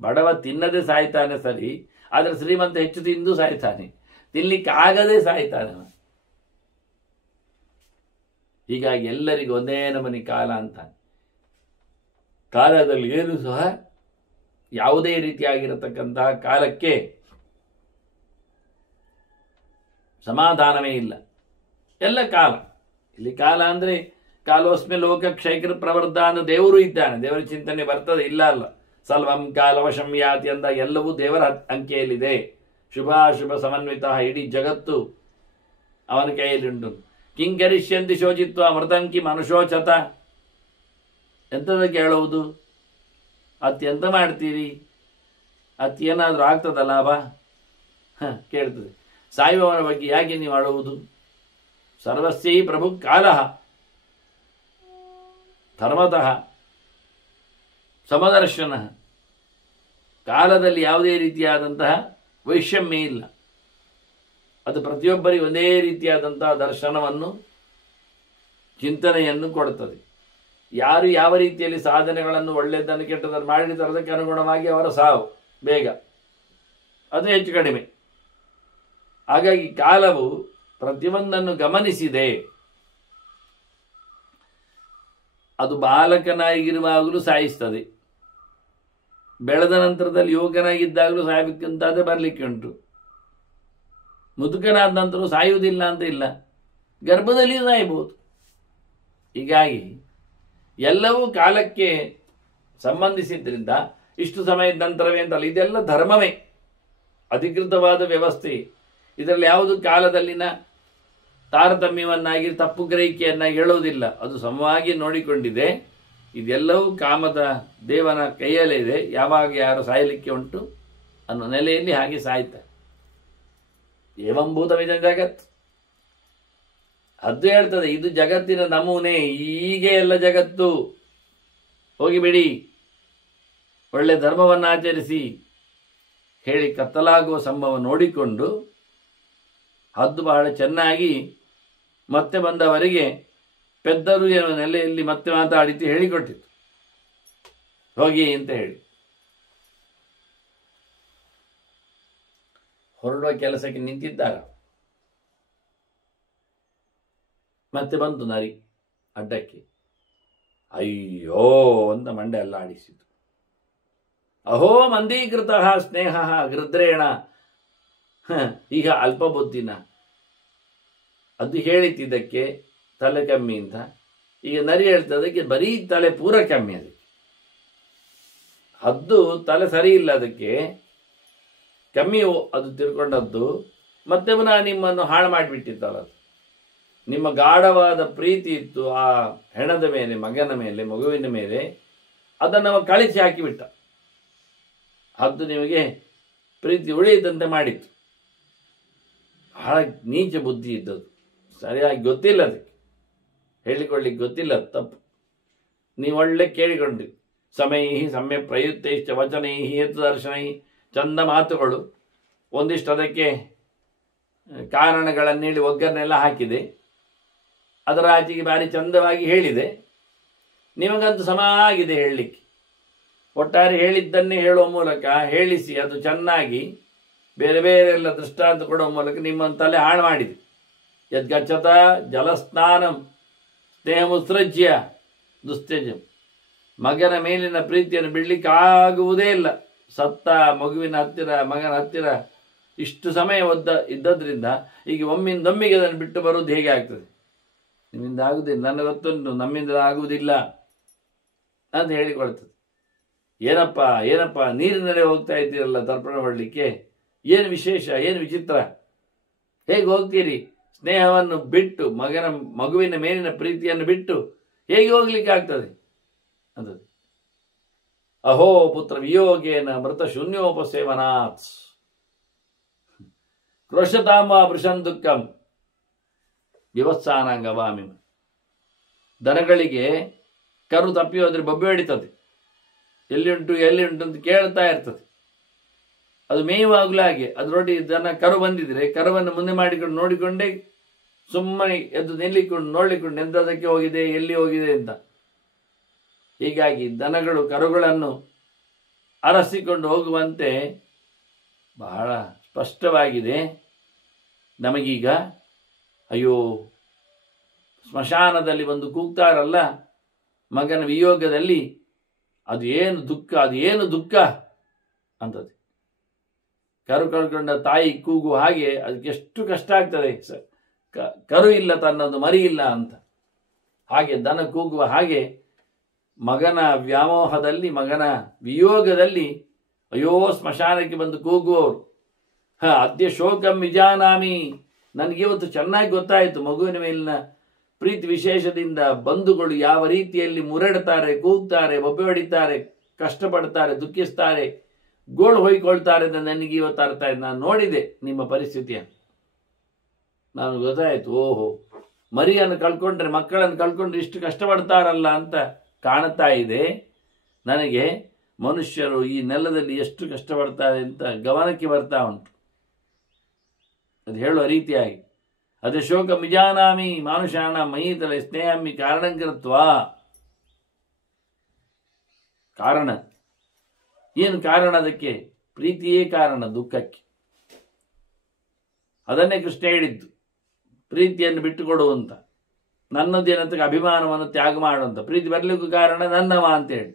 ಬಡವ ತಿನ್ನದೆ ಸಾಯ್ತಾನೆ ಸರಿ, ಆದರೆ ಶ್ರೀಮಂತ ಹೆಚ್ಚು ತಿಂದು ಸಾಯ್ತಾನೆ, ತಿನ್ಲಿಕ್ಕಾಗದೆ ಸಾಯ್ತಾನೆ. ಹೀಗಾಗಿ ಎಲ್ಲರಿಗೂ ಒಂದೇ ನಮನಿ ಕಾಲ ಅಂತ. ಕಾಲದಲ್ಲಿ ಏನು ಸಹ ಯಾವುದೇ ರೀತಿಯಾಗಿರತಕ್ಕಂತಹ ಕಾಲಕ್ಕೆ ಸಮಾಧಾನವೇ ಇಲ್ಲ. ಎಲ್ಲ ಕಾಲ. ಇಲ್ಲಿ ಕಾಲ ಅಂದ್ರೆ ಕಾಲೋಸ್ಮೆ ಲೋಕ ಕ್ಷೈಕೃ ಪ್ರವರ್ಧ ಅನ್ನೋ ದೇವರು ಇದ್ದಾನೆ, ದೇವರ ಚಿಂತನೆ ಬರ್ತದೆ, ಇಲ್ಲ ಅಲ್ಲ. ಸಲ್ವಂ ಕಾಲವಶಂ ಯಾತಿ ಅಂದ ಎಲ್ಲವೂ ದೇವರ ಅಂಕೆಯಲ್ಲಿದೆ. ಶುಭಾಶುಭ ಸಮನ್ವಿತ, ಇಡೀ ಜಗತ್ತು ಅವನ ಕೈಯಲ್ಲಿಂಟು. ಕಿಂಕರಿಷ್ಯಂತಿ ಶೋಚಿತ್ವ ಮೃತಂಕಿ ಮನುಷ್ಯೋಚತ. ಎಂಥದಕ್ಕೆ ಹೇಳುವುದು? ಎಂತ ಮಾಡ್ತೀರಿ? ಏನಾದರೂ ಆಗ್ತದ ಲಾಭ? ಕೇಳ್ತದೆ. ಸಾಯುವವನ ಬಗ್ಗೆ ಯಾಕೆ ನೀವು ಆಳುವುದು? ಸರ್ವಸ್ಯೈ ಪ್ರಭು ಕಾಲ ಧರ್ಮತಃ ಸಮದರ್ಶನ. ಕಾಲದಲ್ಲಿ ಯಾವುದೇ ರೀತಿಯಾದಂತಹ ವೈಷಮ್ಯ ಇಲ್ಲ. ಅದು ಪ್ರತಿಯೊಬ್ಬರಿಗೆ ಒಂದೇ ರೀತಿಯಾದಂತಹ ದರ್ಶನವನ್ನು, ಚಿಂತನೆಯನ್ನು ಕೊಡುತ್ತದೆ. ಯಾರು ಯಾವ ರೀತಿಯಲ್ಲಿ ಸಾಧನೆಗಳನ್ನು, ಒಳ್ಳೆಯದನ್ನು ಕೆಟ್ಟದನ್ನು ಮಾಡಿರ್ತಾರೆ, ಅದಕ್ಕೆ ಅನುಗುಣವಾಗಿ ಅವರ ಸಾವು ಬೇಗ, ಅದು ಹೆಚ್ಚು ಕಡಿಮೆ. ಹಾಗಾಗಿ ಕಾಲವು ಪ್ರತಿಯೊಂದನ್ನು ಗಮನಿಸಿದೆ. ಅದು ಬಾಲಕನಾಗಿರುವಾಗಲೂ ಸಾಯಿಸ್ತದೆ, ಬೆಳೆದ ನಂತರದಲ್ಲಿ ಯುವಕನಾಗಿದ್ದಾಗಲೂ ಸಾಯಬೇಕಂತಾದ್ರೆ ಬರಲಿಕ್ಕೆ ಉಂಟು. ಮುದುಕನಾದ ನಂತರ ಸಾಯುವುದಿಲ್ಲ ಅಂತ ಇಲ್ಲ, ಗರ್ಭದಲ್ಲಿಯೂ ಸಾಯಬಹುದು. ಹೀಗಾಗಿ ಎಲ್ಲವೂ ಕಾಲಕ್ಕೆ ಸಂಬಂಧಿಸಿದ್ರಿಂದ ಇಷ್ಟು ಸಮಯದ ನಂತರವೇ ಅಂತಲ್ಲ, ಇದೆಲ್ಲ ಧರ್ಮವೇ, ಅಧಿಕೃತವಾದ ವ್ಯವಸ್ಥೆ. ಇದರಲ್ಲಿ ಯಾವುದು ಕಾಲದಲ್ಲಿನ ತಾರತಮ್ಯವನ್ನಾಗಿ ತಪ್ಪು ಗ್ರಹಿಕೆಯನ್ನಾಗಿ ಹೇಳುವುದಿಲ್ಲ. ಅದು ಸಮವಾಗಿ ನೋಡಿಕೊಂಡಿದೆ. ಇದೆಲ್ಲವೂ ಕಾಮದ ದೇವನ ಕೈಯಲ್ಲಿದೆ. ಯಾವಾಗ ಯಾರು ಸಾಯಲಿಕ್ಕೆ ಉಂಟು ಅನ್ನೋ ನೆಲೆಯಲ್ಲಿ ಹಾಗೆ ಸಾಯ್ತಾರೆ. ಏವಂಭೂತಮಿದ ಜಗತ್. ಅದು ಹೇಳ್ತದೆ, ಇದು ಜಗತ್ತಿನ ನಮೂನೆ, ಹೀಗೆ ಎಲ್ಲ ಜಗತ್ತು, ಹೋಗಿಬಿಡಿ, ಒಳ್ಳೆ ಧರ್ಮವನ್ನು ಆಚರಿಸಿ ಹೇಳಿ ಕತ್ತಲಾಗುವ ಸಂಭವ ನೋಡಿಕೊಂಡು ಹದ್ದು ಬಹಳ ಚೆನ್ನಾಗಿ ಮತ್ತೆ ಬಂದವರಿಗೆ ಪೆದ್ದರು ಎನ್ನುವ ನೆಲೆಯಲ್ಲಿ ಮತ್ತೆ ಮಾತಾಡಿತು, ಹೇಳಿಕೊಟ್ಟಿತ್ತು, ಹೋಗಿ ಅಂತ ಹೇಳಿ. ಹೊರಡುವ ಕೆಲಸಕ್ಕೆ ನಿಂತಿದ್ದಾರ. ಮತ್ತೆ ಬಂತು ನರಿ ಅಡ್ಡಕ್ಕೆ. ಅಯ್ಯೋ ಅಂತ ಮಂಡೆ ಎಲ್ಲ ಆಡಿಸಿತು. ಅಹೋ ಮಂದೀಕೃತ ಸ್ನೇಹ ಗೃದ್ರೇಣ. ಈಗ ಅಲ್ಪ ಬುದ್ಧಿನ ಅದು ಹೇಳಿತಿದ್ದಕ್ಕೆ ತಲೆ ಕಮ್ಮಿ ಅಂತ. ಈಗ ನರಿ ಹೇಳ್ತದಕ್ಕೆ ಬರೀ ತಲೆ ಪೂರ ಕಮ್ಮಿ. ಅದಕ್ಕೆ ಹದ್ದು ತಲೆ ಸರಿ ಇಲ್ಲ, ಅದಕ್ಕೆ ಕಮ್ಮಿ ಅದು ತಿಳ್ಕೊಂಡದ್ದು. ಮತ್ತೆ ಪುನಃ ನಿಮ್ಮನ್ನು ಹಾಳು ಮಾಡಿಬಿಟ್ಟಿತ್ತಲ್ಲ. ಅದು ನಿಮ್ಮ ಗಾಢವಾದ ಪ್ರೀತಿ ಇತ್ತು ಆ ಹೆಣದ ಮೇಲೆ, ಮಗನ ಮೇಲೆ, ಮಗುವಿನ ಮೇಲೆ, ಅದನ್ನು ಕಳಿಸಿ ಹಾಕಿಬಿಟ್ಟ. ಹದ್ದು ನಿಮಗೆ ಪ್ರೀತಿ ಉಳಿಯದಂತೆ ಮಾಡಿತ್ತು. ಬಹಳ ನೀಚ ಬುದ್ಧಿ ಇದ್ದದ್ದು, ಸರಿಯಾಗಿ ಗೊತ್ತಿಲ್ಲ, ಅದಕ್ಕೆ ಹೇಳಿಕೊಳ್ಳಿಕ್ಕೆ ಗೊತ್ತಿಲ್ಲ, ತಪ್ಪು. ನೀವು ಒಳ್ಳೆ ಕೇಳಿಕೊಂಡ್ರಿ. ಸಮೈ ಸಮ್ಯ ಪ್ರಯುಕ್ತೈಶ್ಚ ವಚನೈ ಹೇತುದರ್ಶನೈ, ಚಂದ ಮಾತುಗಳು. ಒಂದಿಷ್ಟು ಅದಕ್ಕೆ ಕಾರಣಗಳನ್ನೇಳಿ ಒಗ್ಗರನ್ನೆಲ್ಲ ಹಾಕಿದೆ. ಅದರ ಆಚೆಗೆ ಭಾರಿ ಚಂದವಾಗಿ ಹೇಳಿದೆ. ನಿಮಗಂತೂ ಸಮ ಆಗಿದೆ ಹೇಳಲಿಕ್ಕೆ. ಒಟ್ಟಾರೆ ಹೇಳಿದ್ದನ್ನೇ ಹೇಳುವ ಮೂಲಕ ಹೇಳಿಸಿ ಅದು ಚೆನ್ನಾಗಿ ಬೇರೆ ಬೇರೆ ಎಲ್ಲ ದೃಷ್ಟಾಂತ ಕೊಡುವ ಮೂಲಕ ನಿಮ್ಮನ್ನು ತಲೆ ಹಾಳು ಮಾಡಿದೆ. ಯದ್ಗಚ್ಚತ ಜಲಸ್ನಾನಂ ಸ್ನೇಹಮುತ್ಸೃಜ್ಯ ದುಸ್ತ್ಯಜಂ. ಮಗನ ಮೇಲಿನ ಪ್ರೀತಿಯನ್ನು ಬಿಡಲಿಕ್ಕೆ ಆಗುವುದೇ ಇಲ್ಲ. ಸತ್ತ ಮಗುವಿನ ಹತ್ತಿರ, ಮಗನ ಹತ್ತಿರ ಇಷ್ಟು ಸಮಯ ಇದ್ದದ್ರಿಂದ ಈಗ ಒಮ್ಮಿಂದೊಮ್ಮಿಗೆ ಅದನ್ನು ಬಿಟ್ಟು ಬರುವುದು ಹೇಗೆ ಆಗ್ತದೆ? ನಿಮ್ಮಿಂದ ಆಗುವುದಿಲ್ಲ, ನನಗೆ ಗೊತ್ತುಂಟು, ನಮ್ಮಿಂದ ಆಗುವುದಿಲ್ಲ ಅಂತ ಹೇಳಿಕೊಳ್ತದೆ. ಏನಪ್ಪ ನೀರಿನಲ್ಲೇ ಹೋಗ್ತಾ ಇದ್ದೀರಲ್ಲ ತರ್ಪಣ ಮಾಡಲಿಕ್ಕೆ, ಏನು ವಿಶೇಷ, ಏನು ವಿಚಿತ್ರ, ಹೇಗೆ ಹೋಗ್ತೀರಿ? ಸ್ನೇಹವನ್ನು ಬಿಟ್ಟು, ಮಗುವಿನ ಮೇಲಿನ ಪ್ರೀತಿಯನ್ನು ಬಿಟ್ಟು ಹೇಗೆ ಹೋಗ್ಲಿಕ್ಕೆ ಆಗ್ತದೆ ಅಂತದ್ದು. ಅಹೋ ಪುತ್ರ ವಿಯೋಗೇನ ಮೃತ ಶೂನ್ಯೋಪಸೇವನಾತ್ ಕ್ರೋಶತಾಂಬ ವೃಷನ್ ದುಃಖಂ ವಿವತ್ಸಾನಾಂಗವಾಮಿ. ದನಗಳಿಗೆ ಕರು ತಪ್ಪಿ ಹೋದ್ರೆ ಬೊಬ್ಬೆ ಹೊಡಿತದೆ. ಎಲ್ಲಿ ಉಂಟು ಅಂತ ಕೇಳ್ತಾ ಇರ್ತದೆ. ಅದು ಮೇಯುವಾಗಲೂ ಹಾಗೆ. ಅದರೊಟ್ಟಿಗೆ ದನ ಕರು ಬಂದಿದ್ರೆ ಕರುವನ್ನು ಮುಂದೆ ಮಾಡಿಕೊಂಡು ನೋಡಿಕೊಂಡೇ ಸುಮ್ಮನೆ ಎದ್ದು ನಿಲ್ಲಿಕೊಂಡು ನೋಡಿಕೊಂಡು ಎಂಥದಕ್ಕೆ ಹೋಗಿದೆ, ಎಲ್ಲಿ ಹೋಗಿದೆ ಅಂತ. ಹೀಗಾಗಿ ದನಗಳು ಕರುಗಳನ್ನು ಅರಸಿಕೊಂಡು ಹೋಗುವಂತೆ ಬಹಳ ಸ್ಪಷ್ಟವಾಗಿದೆ ನಮಗೀಗ. ಅಯ್ಯೋ, ಸ್ಮಶಾನದಲ್ಲಿ ಬಂದು ಕೂಗ್ತಾರಲ್ಲ ಮಗನ ವಿಯೋಗದಲ್ಲಿ, ಅದು ಏನು ದುಃಖ ಅಂತದೆ. ಕರು ಕಳ್ಕೊಂಡ ತಾಯಿ ಕೂಗು ಹಾಗೆ ಅದಕ್ಕೆ ಎಷ್ಟು ಕಷ್ಟ ಆಗ್ತದೆ. ಕರು ಇಲ್ಲ, ತನ್ನೊಂದು ಮರಿ ಇಲ್ಲ ಅಂತ. ಹಾಗೆ ದನ ಕೂಗುವ ಹಾಗೆ ಮಗನ ವ್ಯಾಮೋಹದಲ್ಲಿ, ಮಗನ ವಿಯೋಗದಲ್ಲಿ ಅಯ್ಯೋ ಸ್ಮಶಾನಕ್ಕೆ ಬಂದು ಕೂಗುವವರು. ಅದ್ಯ ಶೋಕಂ ವಿಜಾನಾಮಿ. ನನಗಿವತ್ತು ಚೆನ್ನಾಗಿ ಗೊತ್ತಾಯಿತು ಮಗುವಿನ ಮೇಲಿನ ಪ್ರೀತಿ ವಿಶೇಷದಿಂದ ಬಂಧುಗಳು ಯಾವ ರೀತಿಯಲ್ಲಿ ಮುರಡ್ತಾರೆ, ಕೂಗ್ತಾರೆ, ಬೊಬ್ಬೆ ಹೊಡಿತಾರೆ, ಕಷ್ಟಪಡ್ತಾರೆ, ದುಃಖಿಸ್ತಾರೆ, ಗೋಳು ಹೊಯ್ಕೊಳ್ತಾರೆ ಅಂತ ನನಗೆ ಇವತ್ತು ಅರ್ಥ ಆಯ್ತು. ನಾನು ನೋಡಿದೆ ನಿಮ್ಮ ಪರಿಸ್ಥಿತಿಯನ್ನು. ನಾನು ಗೊತ್ತಾಯಿತು, ಓಹೋ, ಮರಿಯನ್ನು ಕಳ್ಕೊಂಡ್ರೆ, ಮಕ್ಕಳನ್ನು ಕಳ್ಕೊಂಡ್ರೆ ಇಷ್ಟು ಕಷ್ಟಪಡ್ತಾರಲ್ಲ ಅಂತ ಕಾಣ್ತಾ ಇದೆ ನನಗೆ. ಮನುಷ್ಯರು ಈ ನೆಲದಲ್ಲಿ ಎಷ್ಟು ಕಷ್ಟಪಡ್ತಾರೆ ಅಂತ ಗಮನಕ್ಕೆ ಬರ್ತಾ ಉಂಟು. ಅದು ಹೇಳುವ ರೀತಿಯಾಗಿ ಅದೇ ಶೋಕ ಮಿಜಾನಾಮಿ ಮಾನುಷಾಣ ಮಹೀತಲೆ ಸ್ನೇಹಮ್ಮಿ ಕಾರಣಂಕೃತ್ವ. ಕಾರಣ ಏನು? ಕಾರಣ ಅದಕ್ಕೆ ಪ್ರೀತಿಯೇ ಕಾರಣ ದುಃಖಕ್ಕೆ. ಅದನ್ನೇ ಕೃಷ್ಣ ಹೇಳಿದ್ದು, ಪ್ರೀತಿಯನ್ನು ಬಿಟ್ಟುಕೊಡುವಂತ, ನನ್ನದೇನಂತ ಅಭಿಮಾನವನ್ನು ತ್ಯಾಗ ಮಾಡುವಂತ. ಪ್ರೀತಿ ಬರಲಿಕ್ಕೂ ಕಾರಣ ನನ್ನವ ಅಂತೇಳಿ.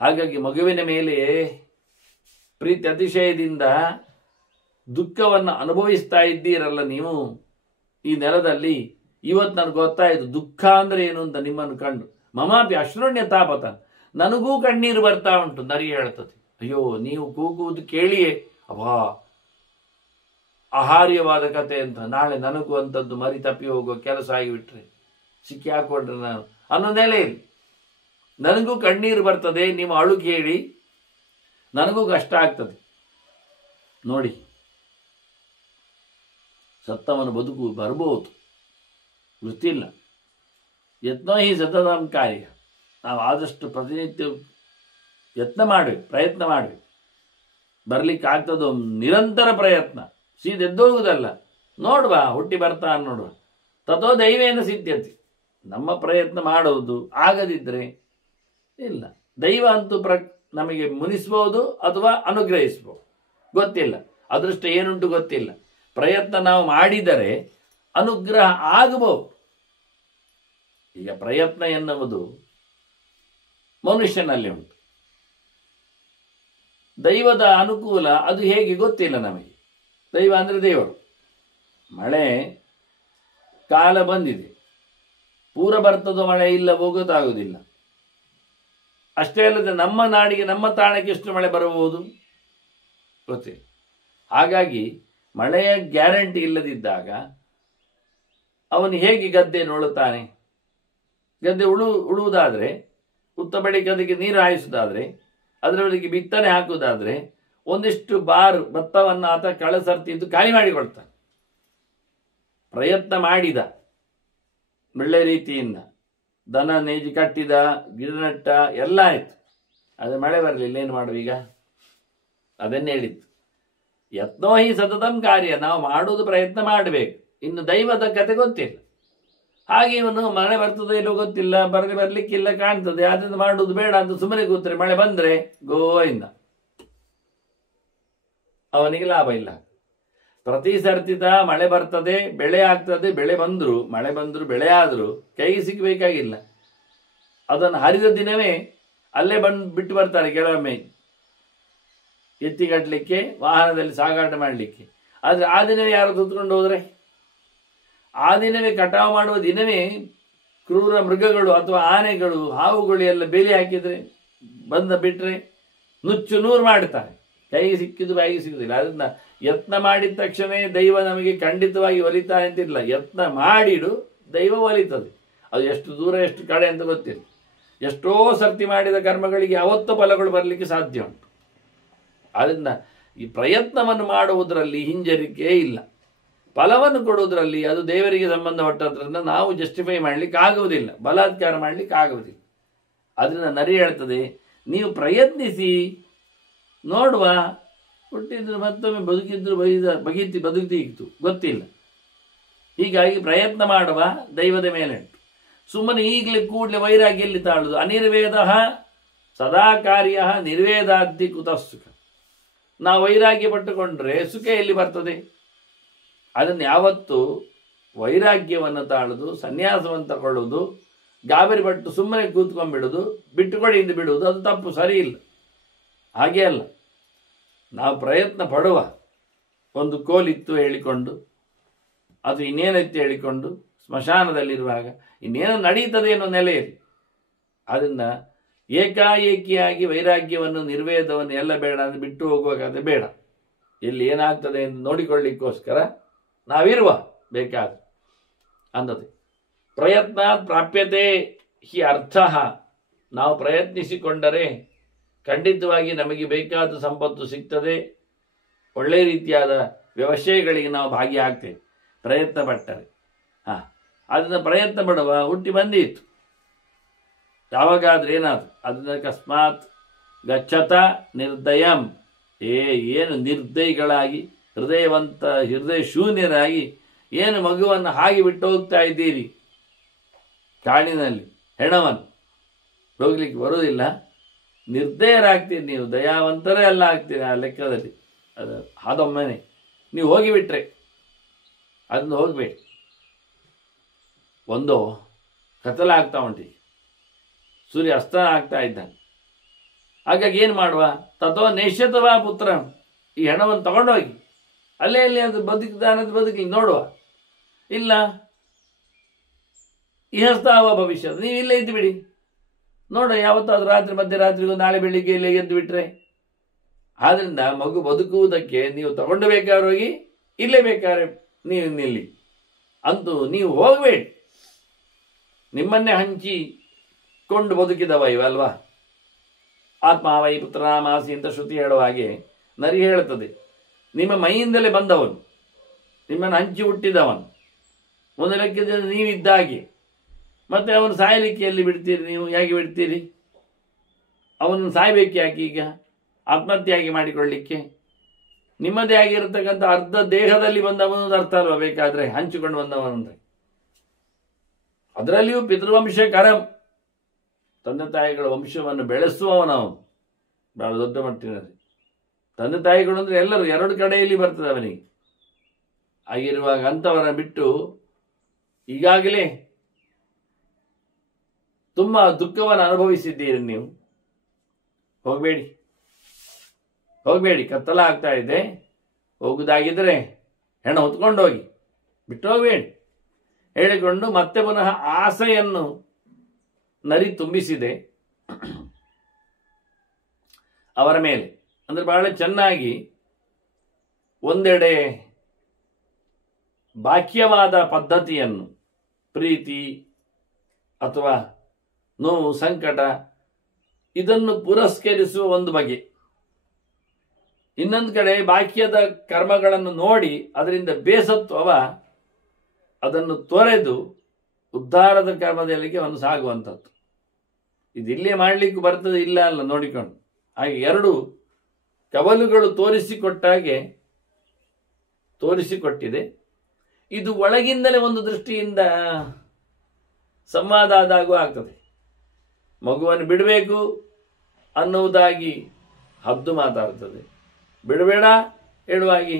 ಹಾಗಾಗಿ ಮಗುವಿನ ಮೇಲೆ ಪ್ರೀತಿ ಅತಿಶಯದಿಂದ ದುಃಖವನ್ನು ಅನುಭವಿಸ್ತಾ ಇದ್ದೀರಲ್ಲ ನೀವು ಈ ನೆಲದಲ್ಲಿ. ಇವತ್ತು ನನಗೆ ಗೊತ್ತಾಯಿತು ದುಃಖ ಅಂದ್ರೆ ಏನು ಅಂತ ನಿಮ್ಮನ್ನು ಕಂಡು. ಮಮಾಪಿ ಅಶ್ರುಣ್ಯ ತಾಪತ, ನನಗೂ ಕಣ್ಣೀರು ಬರ್ತಾ ಉಂಟು. ನರಿ ಹೇಳ್ತದೆ, ಅಯ್ಯೋ ನೀವು ಕೂಗುವುದು ಕೇಳಿಯೇ ಅವಾ ಆಹಾರ್ಯವಾದ ಕತೆ ಅಂತ. ನಾಳೆ ನನಗೂ ಅಂಥದ್ದು ಮರಿ ತಪ್ಪಿ ಹೋಗುವ ಕೆಲಸ ಆಗಿಬಿಟ್ರೆ, ಸಿಕ್ಕಿ ಹಾಕೊಂಡ್ರೆ ನಾನು ಅನ್ನೋ ನೆಲೆಯಲ್ಲಿ ನನಗೂ ಕಣ್ಣೀರು ಬರ್ತದೆ. ನಿಮ್ಮ ಅಳು ಕೇಳಿ ನನಗೂ ಕಷ್ಟ ಆಗ್ತದೆ. ನೋಡಿ, ಸತ್ತವನ ಬದುಕು ಬರ್ಬೋದು, ಗೊತ್ತಿಲ್ಲ. ಯತ್ನೋ ಹಿ ಸತತಂ ಕಾರ್ಯ. ನಾವು ಆದಷ್ಟು ಪ್ರತಿನಿತ್ಯ ಯತ್ನ ಮಾಡಬೇಕು, ಪ್ರಯತ್ನ ಮಾಡಬೇಕು. ಬರ್ಲಿಕ್ಕೆ ಆಗ್ತದೋ ನಿರಂತರ ಪ್ರಯತ್ನ, ಸೀದೆದ್ದೋಗುವುದಲ್ಲ. ನೋಡುವ, ಹುಟ್ಟಿ ಬರ್ತಾ ನೋಡುವ. ತಥೋ ದೈವೇನ ಸಿದ್ಧತೆ. ನಮ್ಮ ಪ್ರಯತ್ನ ಮಾಡುವುದು, ಆಗದಿದ್ದರೆ ಇಲ್ಲ. ದೈವ ಅಂತೂ ನಮಗೆ ಮುನಿಸ್ಬೋದು ಅಥವಾ ಅನುಗ್ರಹಿಸ್ಬೋದು, ಗೊತ್ತಿಲ್ಲ. ಅದೃಷ್ಟ ಏನುಂಟು ಗೊತ್ತಿಲ್ಲ. ಪ್ರಯತ್ನ ನಾವು ಮಾಡಿದರೆ ಅನುಗ್ರಹ ಆಗಬಹುದು. ಈಗ ಪ್ರಯತ್ನ ಎನ್ನುವುದು ಮನುಷ್ಯನಲ್ಲಿ ಉಂಟು. ದೈವದ ಅನುಕೂಲ ಅದು ಹೇಗೆ ಗೊತ್ತಿಲ್ಲ ನಮಗೆ. ದೈವ ಅಂದರೆ ದೇವರು. ಮಳೆ ಕಾಲ ಬಂದಿದೆ, ಪೂರ ಬರ್ತದೋ ಮಳೆ ಇಲ್ಲವೋ ಗೊತ್ತಾಗುವುದಿಲ್ಲ. ಅಷ್ಟೇ ಅಲ್ಲದೆ ನಮ್ಮ ನಾಡಿಗೆ, ನಮ್ಮ ತಾಣಕ್ಕೆ ಎಷ್ಟು ಮಳೆ ಬರಬಹುದು ಗೊತ್ತಿಲ್ಲ. ಹಾಗಾಗಿ ಮಳೆಯ ಗ್ಯಾರಂಟಿ ಇಲ್ಲದಿದ್ದಾಗ ಅವನು ಹೇಗೆ ಗದ್ದೆ ನೋಡುತ್ತಾನೆ? ಗದ್ದೆ ಉಳುವುದಾದರೆ, ಉತ್ತ ಬಳಿಗೆ ಅದಕ್ಕೆ ನೀರು ಹಾಯಿಸುವುದಾದರೆ, ಅದರೊಳಗೆ ಬಿತ್ತನೆ ಹಾಕುವುದಾದರೆ ಒಂದಿಷ್ಟು ಬಾರು ಭತ್ತವನ್ನು ಆತ ಕಳಸರ್ತಿದ್ದು ಖಾಲಿ ಮಾಡಿಕೊಳ್ತಾನೆ. ಪ್ರಯತ್ನ ಮಾಡಿದ ಒಳ್ಳೆ ರೀತಿಯಿಂದ, ದನ ನೇಜಿ ಕಟ್ಟಿದ, ಗಿಡ ನೆಟ್ಟ, ಎಲ್ಲ ಆಯ್ತು. ಆದರೆ ಮಳೆ ಬರಲಿಲ್ಲ, ಏನು ಮಾಡುವ ಈಗ? ಅದನ್ನೇ ಹೇಳಿತ್ತು, ಯತ್ನೋ ಹಿ ಸತತಂ ಕಾರ್ಯ. ನಾವು ಮಾಡುವುದು ಪ್ರಯತ್ನ ಮಾಡಬೇಕು. ಇನ್ನು ದೈವದ ಕತೆ ಗೊತ್ತಿಲ್ಲ. ಹಾಗೆ ಇವನು ಮಳೆ ಬರ್ತದೆ ಇಲ್ಲೋ ಗೊತ್ತಿಲ್ಲ, ಬರ್ಲಿಕ್ಕಿಲ್ಲ ಕಾಣ್ತದೆ, ಅದನ್ನು ಮಾಡುವುದು ಬೇಡ ಅಂತ ಸುಮ್ಮನೆ ಕೂತ್ರೆ ಮಳೆ ಬಂದ್ರೆ ಗೋವಿಂದ, ಅವನಿಗೆ ಲಾಭ ಇಲ್ಲ. ಪ್ರತಿ ಸರ್ತಿತ ಮಳೆ ಬರ್ತದೆ, ಬೆಳೆ ಆಗ್ತದೆ, ಮಳೆ ಬಂದ್ರು ಬೆಳೆ ಆದರೂ ಕೈಗೆ ಸಿಗಬೇಕಾಗಿಲ್ಲ. ಅದನ್ನು ಹರಿದ ದಿನವೇ ಅಲ್ಲೇ ಬಿಟ್ಟು ಬರ್ತಾರೆ ಕೆಲವೊಮ್ಮೆ ಎತ್ತಿಗಟ್ಟಲಿಕ್ಕೆ, ವಾಹನದಲ್ಲಿ ಸಾಗಾಟ ಮಾಡಲಿಕ್ಕೆ. ಆದರೆ ಆ ದಿನವೇ ಯಾರು ತುತ್ಕೊಂಡು ಹೋದ್ರೆ, ಆ ದಿನವೇ ಕಟಾವು ಮಾಡುವ ದಿನವೇ ಕ್ರೂರ ಮೃಗಗಳು ಅಥವಾ ಆನೆಗಳು, ಹಾವುಗಳು ಎಲ್ಲ ಬೇಲಿ ಹಾಕಿದ್ರೆ ಬಿಟ್ಟರೆ ನುಚ್ಚು ನೂರು ಮಾಡ್ತಾರೆ. ಕೈಗೆ ಸಿಕ್ಕಿದ್ದು ಬಾಯಿಗೆ ಸಿಗುದಿಲ್ಲ. ಅದನ್ನ ಯತ್ನ ಮಾಡಿದ ತಕ್ಷಣ ದೈವ ನಮಗೆ ಖಂಡಿತವಾಗಿ ಒಲಿತಾ ಅಂತಿಲ್ಲ. ಯತ್ನ ಮಾಡಿಡು, ದೈವ ಒಲಿತದೆ. ಅದು ಎಷ್ಟು ದೂರ ಎಷ್ಟು ಕಡೆ ಅಂತ ಗೊತ್ತಿಲ್ಲ. ಎಷ್ಟೋ ಸರ್ತಿ ಮಾಡಿದ ಕರ್ಮಗಳಿಗೆ ಅವತ್ತು ಫಲಗಳು ಬರಲಿಕ್ಕೆ ಸಾಧ್ಯ ಉಂಟು. ಅದರಿಂದ ಈ ಪ್ರಯತ್ನವನ್ನು ಮಾಡುವುದರಲ್ಲಿ ಹಿಂಜರಿಕೆ ಇಲ್ಲ. ಫಲವನ್ನು ಕೊಡುವುದರಲ್ಲಿ ಅದು ದೇವರಿಗೆ ಸಂಬಂಧಪಟ್ಟದ್ರಿಂದ ನಾವು ಜಸ್ಟಿಫೈ ಮಾಡಲಿಕ್ಕೆ ಆಗುವುದಿಲ್ಲ, ಬಲಾತ್ಕಾರ ಮಾಡಲಿಕ್ಕೆ ಆಗುವುದಿಲ್ಲ. ಅದರಿಂದ ನರಿ ಹೇಳ್ತದೆ, ನೀವು ಪ್ರಯತ್ನಿಸಿ ನೋಡುವ, ಹುಟ್ಟಿದ್ರು ಮತ್ತೊಮ್ಮೆ ಬದುಕಿದ್ರು ಬದುಕಿತ್ತು ಗೊತ್ತಿಲ್ಲ. ಹೀಗಾಗಿ ಪ್ರಯತ್ನ ಮಾಡುವ ದೈವದ ಮೇಲೆ ಉಂಟು. ಸುಮ್ಮನೆ ಈಗಲೇ ಕೂಡಲೇ ವೈರಾಗ್ಯ ಎಲ್ಲಿ ತಾಳುದು? ಅನಿರ್ವೇದ ಸದಾ ಕಾರ್ಯ ನಿರ್ವೇದಾದ್ದಿ ಕುತಃಸುಖ. ನಾವು ವೈರಾಗ್ಯ ಪಟ್ಟುಕೊಂಡ್ರೆ ಸುಖ ಎಲ್ಲಿ ಬರ್ತದೆ? ಅದನ್ನು ಯಾವತ್ತು ವೈರಾಗ್ಯವನ್ನು ತಾಳುದು, ಸನ್ಯಾಸವನ್ನು ತಗೊಳ್ಳುವುದು, ಗಾಬರಿ ಪಟ್ಟು ಸುಮ್ಮನೆ ಕೂತ್ಕೊಂಡ್ಬಿಡುದು, ಬಿಟ್ಟುಕೊಡಿ ಎಂದು ಬಿಡುವುದು, ಅದು ತಪ್ಪು, ಸರಿ ಇಲ್ಲ. ಹಾಗೆ ಅಲ್ಲ, ನಾವು ಪ್ರಯತ್ನ ಪಡುವ. ಒಂದು ಕೋಲಿತ್ತು ಹೇಳಿಕೊಂಡು, ಅದು ಇನ್ನೇನಿತ್ತು ಹೇಳಿಕೊಂಡು ಸ್ಮಶಾನದಲ್ಲಿರುವಾಗ ಇನ್ನೇನೋ ನಡೀತದೆ ಅನ್ನೋ ನೆಲೆಯಲ್ಲಿ, ಅದರಿಂದ ಏಕಾಏಕಿಯಾಗಿ ವೈರಾಗ್ಯವನ್ನು, ನಿರ್ವೇದವನ್ನು ಎಲ್ಲ ಬೇಡ ಅಂದರೆ ಬಿಟ್ಟು ಹೋಗುವಾಗ ಬೇಡ. ಎಲ್ಲಿ ಏನಾಗ್ತದೆ ಎಂದು ನೋಡಿಕೊಳ್ಳಿಕ್ಕೋಸ್ಕರ ನಾವಿರುವ ಬೇಕಾದ್ರೆ ಅಂದದೆ. ಪ್ರಯತ್ನ ಪ್ರಾಪ್ಯತೆ ಹಿ ಅರ್ಥ. ನಾವು ಪ್ರಯತ್ನಿಸಿಕೊಂಡರೆ ಖಂಡಿತವಾಗಿ ನಮಗೆ ಬೇಕಾದ ಸಂಪತ್ತು ಸಿಗ್ತದೆ. ಒಳ್ಳೆಯ ರೀತಿಯಾದ ವ್ಯವಸ್ಥೆಗಳಿಗೆ ನಾವು ಭಾಗಿಯಾಗ್ತೇವೆ ಪ್ರಯತ್ನ ಪಟ್ಟರೆ. ಅದನ್ನು ಪ್ರಯತ್ನ ಪಡುವ ಹುಟ್ಟಿ ಬಂದಿತ್ತು. ಯಾವಾಗಾದ್ರೆ ಏನಾದ್ರು ಅದನ್ನ ಅಕಸ್ಮಾತ್ ಗಚ್ಚತ ನಿರ್ದಯಂ, ಏನು ನಿರ್ದಯಿಗಳಾಗಿ ಹೃದಯ ಶೂನ್ಯರಾಗಿ ಏನು ಮಗುವನ್ನು ಹಾಗೆ ಬಿಟ್ಟು ಹೋಗ್ತಾ ಇದ್ದೀರಿ ಕಾಡಿನಲ್ಲಿ, ಹೆಣವನ್ನು ಹೋಗ್ಲಿಕ್ಕೆ ಬರುವುದಿಲ್ಲ, ನಿರ್ದಯರಾಗ್ತೀರಿ ನೀವು, ದಯಾವಂತರೇ ಎಲ್ಲ ಆಗ್ತೀರಿ ಆ ಲೆಕ್ಕದಲ್ಲಿ. ಅದು ಅದೊಮ್ಮನೆ ನೀವು ಹೋಗಿಬಿಟ್ರೆ ಅದನ್ನು ಹೋಗಬೇಡಿ. ಒಂದು ಕತ್ತಲಾಗ್ತಾ ಉಂಟು, ಸೂರ್ಯ ಅಸ್ತ ಆಗ್ತಾ ಇದ್ದಾನೆ. ಹಾಗಾಗಿ ಏನು ಮಾಡುವ? ತಥೋ ನೇಷ್ಯತವಾ ಪುತ್ರ, ಈ ಹೆಣವನ್ನು ತಗೊಂಡೋಗಿ ಅಲ್ಲೇ ಅಲ್ಲಿ ಅದು ಬದುಕಿದಾನದ ಬದುಕಲಿ ನೋಡುವ. ಇಲ್ಲ ಇಹಸ್ತಾವ ಭವಿಷ್ಯ, ನೀವು ಇಲ್ಲೇ ಇದ್ದು ಬಿಡಿ ನೋಡ, ಯಾವತ್ತಾದ್ರೂ ರಾತ್ರಿ ಮಧ್ಯರಾತ್ರಿಗೂ ನಾಳೆ ಬೆಳಿಗ್ಗೆ ಇಲ್ಲೇ ಎದ್ದು ಬಿಟ್ರೆ. ಆದ್ರಿಂದ ಮಗು ಬದುಕುವುದಕ್ಕೆ ನೀವು ತಗೊಂಡು ಬೇಕಾದ್ರೆ ಹೋಗಿ, ಇಲ್ಲೇ ಬೇಕಾದ್ರೆ ನೀವು ನಿಲ್ಲಿ, ಅಂತೂ ನೀವು ಹೋಗಬೇಡಿ. ನಿಮ್ಮನ್ನೇ ಹಂಚಿಕೊಂಡು ಬದುಕಿದವ ಇವಲ್ವಾ. ಆತ್ಮಾವೈ ಪುತ್ರನಾಮಾಸಿ ಅಂತ ಶ್ರುತಿ ಹೇಳುವ ಹಾಗೆ ನರಿ ಹೇಳುತ್ತದೆ, ನಿಮ್ಮ ಮೈಯಿಂದಲೇ ಬಂದವನು, ನಿಮ್ಮನ್ನು ಹಂಚಿ ಹುಟ್ಟಿದವನು, ಒಂದು ಲೆಕ್ಕದಲ್ಲಿ ನೀವಿದ್ದಾಗೆ. ಮತ್ತೆ ಅವನು ಸಾಯಲಿಕ್ಕೆ ಎಲ್ಲಿ ಬಿಡ್ತೀರಿ? ನೀವು ಹೇಗೆ ಬಿಡ್ತೀರಿ? ಅವನನ್ನು ಸಾಯ್ಬೇಕು ಯಾಕೆ? ಈಗ ಆತ್ಮಹತ್ಯೆಯಾಗಿ ಮಾಡಿಕೊಳ್ಳಿಕ್ಕೆ ನಿಮ್ಮದೇ ಆಗಿರತಕ್ಕಂಥ ಅರ್ಧ ದೇಹದಲ್ಲಿ ಬಂದವನು ಅರ್ಥ ಅಲ್ವಾ ಬೇಕಾದ್ರೆ, ಹಂಚಿಕೊಂಡು ಬಂದವನಂದ್ರೆ. ಅದರಲ್ಲಿಯೂ ಪಿತೃವಂಶ ಕರಂ, ತಂದೆ ತಾಯಿಗಳ ವಂಶವನ್ನು ಬೆಳೆಸುವವನವನು ಬಹಳ ದೊಡ್ಡ ಮಟ್ಟಿನಲ್ಲಿ. ತಂದೆ ತಾಯಿಗಳು ಅಂದರೆ ಎಲ್ಲರೂ ಎರಡು ಕಡೆಯಲ್ಲಿ ಬರ್ತದೆ ಅವನಿಗೆ. ಆಗಿರುವಾಗ ಅಂಥವರ ಬಿಟ್ಟು ಈಗಾಗಲೇ ತುಂಬ ದುಃಖವನ್ನು ಅನುಭವಿಸಿದ್ದೀರಿ ನೀವು. ಹೋಗಬೇಡಿ, ಕತ್ತಲ ಆಗ್ತಾ ಇದೆ. ಹೋಗುದಾಗಿದ್ದರೆ ಹೆಣ ಹೊತ್ಕೊಂಡೋಗಿ, ಬಿಟ್ಟು ಹೋಗಬೇಡಿ ಹೇಳಿಕೊಂಡು ಮತ್ತೆ ಪುನಃ ಆಸೆಯನ್ನು ನರಿ ತುಂಬಿಸಿದೆ ಅವರ ಮೇಲೆ. ಅಂದರೆ ಬಹಳ ಚೆನ್ನಾಗಿ ಒಂದೆಡೆ ಬಾಹ್ಯವಾದ ಪದ್ಧತಿಯನ್ನು, ಪ್ರೀತಿ ಅಥವಾ ನೋವು, ಸಂಕಟ, ಇದನ್ನು ಪುರಸ್ಕರಿಸುವ ಒಂದು ಬಗೆ, ಇನ್ನೊಂದು ಕಡೆ ಬಾಹ್ಯದ ಕರ್ಮಗಳನ್ನು ನೋಡಿ ಅದರಿಂದ ಬೇಸತ್ವವ ಅದನ್ನು ತೊರೆದು ಉದ್ಧಾರದ ಕರ್ಮದಲ್ಲಿಗೆ ಒಂದು ಸಾಗುವಂಥದ್ದು. ಇದಿಲ್ಲೇ ಮಾಡಲಿಕ್ಕೂ ಬರ್ತದೆ ಇಲ್ಲ ಅಲ್ಲ ನೋಡಿಕೊಂಡು. ಹಾಗೆ ಎರಡು ಕವಲುಗಳು ತೋರಿಸಿಕೊಟ್ಟಿದೆ. ಇದು ಒಳಗಿಂದಲೇ ಒಂದು ದೃಷ್ಟಿಯಿಂದ ಸಂವಾದ ಆದಾಗೂ ಆಗ್ತದೆ. ಮಗುವನ್ನು ಬಿಡಬೇಕು ಅನ್ನುವುದಾಗಿ ಹದ್ದು ಮಾತಾಡ್ತದೆ, ಬಿಡಬೇಡ ಹೇಳುವಾಗಿ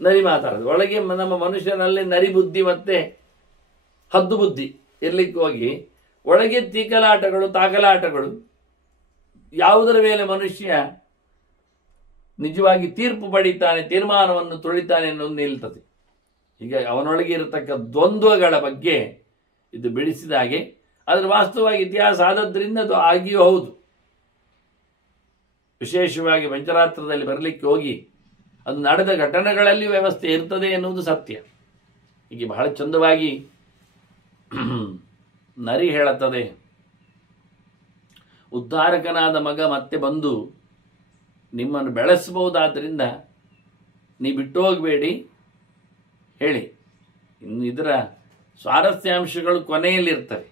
ನರಿ ಮಾತಾಡ್ತದೆ. ಒಳಗೆ ನಮ್ಮ ಮನುಷ್ಯನಲ್ಲಿ ನರಿ ಬುದ್ಧಿ ಮತ್ತೆ ಹದ್ದು ಬುದ್ಧಿ ಇರ್ಲಿಕ್ಕೆ ಹೋಗಿ ಒಳಗೆ ತಾಕಲಾಟಗಳು ಯಾವುದರ ಮೇಲೆ ಮನುಷ್ಯ ನಿಜವಾಗಿ ತೀರ್ಪು ಪಡಿತಾನೆ, ತೀರ್ಮಾನವನ್ನು ತುಳಿತಾನೆ ಅನ್ನೋದು ನಿಲ್ತದೆ. ಈಗ ಅವನೊಳಗೆ ಇರತಕ್ಕ ದ್ವಂದ್ವಗಳ ಬಗ್ಗೆ ಇದು ಬಿಡಿಸಿದ ಹಾಗೆ. ಅದರ ವಾಸ್ತವವಾಗಿ ಇತಿಹಾಸ ಆದದ್ರಿಂದ ಅದು ಆಗಿಯೂ ಹೌದು. ವಿಶೇಷವಾಗಿ ಪಂಚರಾತ್ರದಲ್ಲಿ ಬರಲಿಕ್ಕೆ ಹೋಗಿ ಅದು ನಡೆದ ಘಟನೆಗಳಲ್ಲಿ ವ್ಯವಸ್ಥೆ ಇರ್ತದೆ ಎನ್ನುವುದು ಸತ್ಯ. ಹೀಗೆ ಬಹಳ ಚಂದವಾಗಿ ನರಿ ಹೇಳುತ್ತದೆ, ಉದ್ಧಾರಕನಾದ ಮಗ ಮತ್ತೆ ಬಂದು ನಿಮ್ಮನ್ನು ಬೆಳೆಸಬಹುದಾದ್ರಿಂದ ನೀ ಬಿಟ್ಟು ಹೋಗಬೇಡಿ ಹೇಳಿ. ಇನ್ನು ಇದರ ಸ್ವಾರಸ್ಯಾಂಶಗಳು ಕೊನೆಯಲ್ಲಿರ್ತವೆ.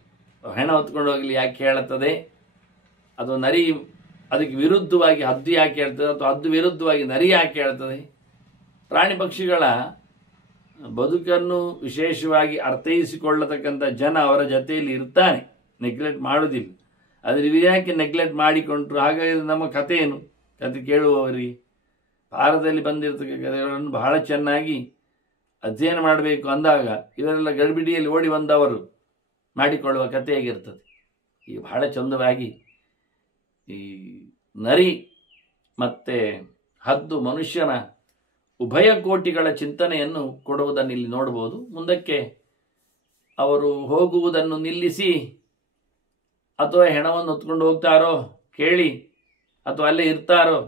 ಹೆಣ ಹೊತ್ಕೊಂಡು ಹೋಗಲಿ ಯಾಕೆ ಹೇಳುತ್ತದೆ, ಅದು ನರಿ ಅದಕ್ಕೆ ವಿರುದ್ಧವಾಗಿ ಹದ್ದು ಯಾಕೆ ಹೇಳ್ತದೆ, ಅಥವಾ ಹದ್ದು ವಿರುದ್ಧವಾಗಿ ನರಿ ಯಾಕೆ ಹೇಳ್ತದೆ. ಪ್ರಾಣಿ ಪಕ್ಷಿಗಳ ಬದುಕನ್ನು ವಿಶೇಷವಾಗಿ ಅರ್ಥೈಸಿಕೊಳ್ಳತಕ್ಕಂಥ ಜನ ಅವರ ಜೊತೆಯಲ್ಲಿ ಇರ್ತಾನೆ, ನೆಗ್ಲೆಕ್ಟ್ ಮಾಡೋದಿಲ್ಲ. ಆದರೆ ಯಾಕೆ ನೆಗ್ಲೆಕ್ಟ್ ಮಾಡಿಕೊಂಡ್ರು? ಹಾಗಾಗಿ ನಮ್ಮ ಕಥೆ ಏನು? ಕತೆ ಕೇಳುವವರಿಗೆ ಭಾರತದಲ್ಲಿ ಬಂದಿರತಕ್ಕ ಕಥೆಗಳನ್ನು ಬಹಳ ಚೆನ್ನಾಗಿ ಅಧ್ಯಯನ ಮಾಡಬೇಕು ಅಂದಾಗ ಇವರೆಲ್ಲ ಗಡಿಬಿಡಿಯಲ್ಲಿ ಓಡಿ ಬಂದವರು ಮಾಡಿಕೊಳ್ಳುವ ಕಥೆಯಾಗಿರ್ತದೆ. ಈಗ ಬಹಳ ಚಂದವಾಗಿ ಈ ನರಿ ಮತ್ತು ಹದ್ದು ಮನುಷ್ಯನ ಉಭಯ ಕೋಟಿಗಳ ಚಿಂತನೆಯನ್ನು ಕೊಡುವುದನ್ನು ಇಲ್ಲಿ ನೋಡಬಹುದು. ಮುಂದಕ್ಕೆ ಅವರು ಹೋಗುವುದನ್ನು ನಿಲ್ಲಿಸಿ ಅಥವಾ ಹೆಣವನ್ನು ಹೊತ್ಕೊಂಡು ಹೋಗ್ತಾರೋ ಕೇಳಿ, ಅಥವಾ ಅಲ್ಲೇ ಇರ್ತಾರೋ,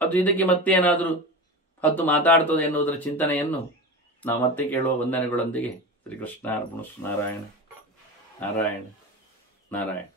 ಅದು ಇದಕ್ಕೆ ಮತ್ತೇನಾದರೂ ಹದ್ದು ಮಾತಾಡ್ತದೆ ಎನ್ನುವುದರ ಚಿಂತನೆಯನ್ನು ನಾವು ಮತ್ತೆ ಕೇಳುವ ವಂದನೆಗಳೊಂದಿಗೆ ಶ್ರೀಕೃಷ್ಣ ಅರ್ಪಣಸ್ತು. ನಾರಾಯಣ ನಾರಾಯಣ ನಾರಾಯಣ.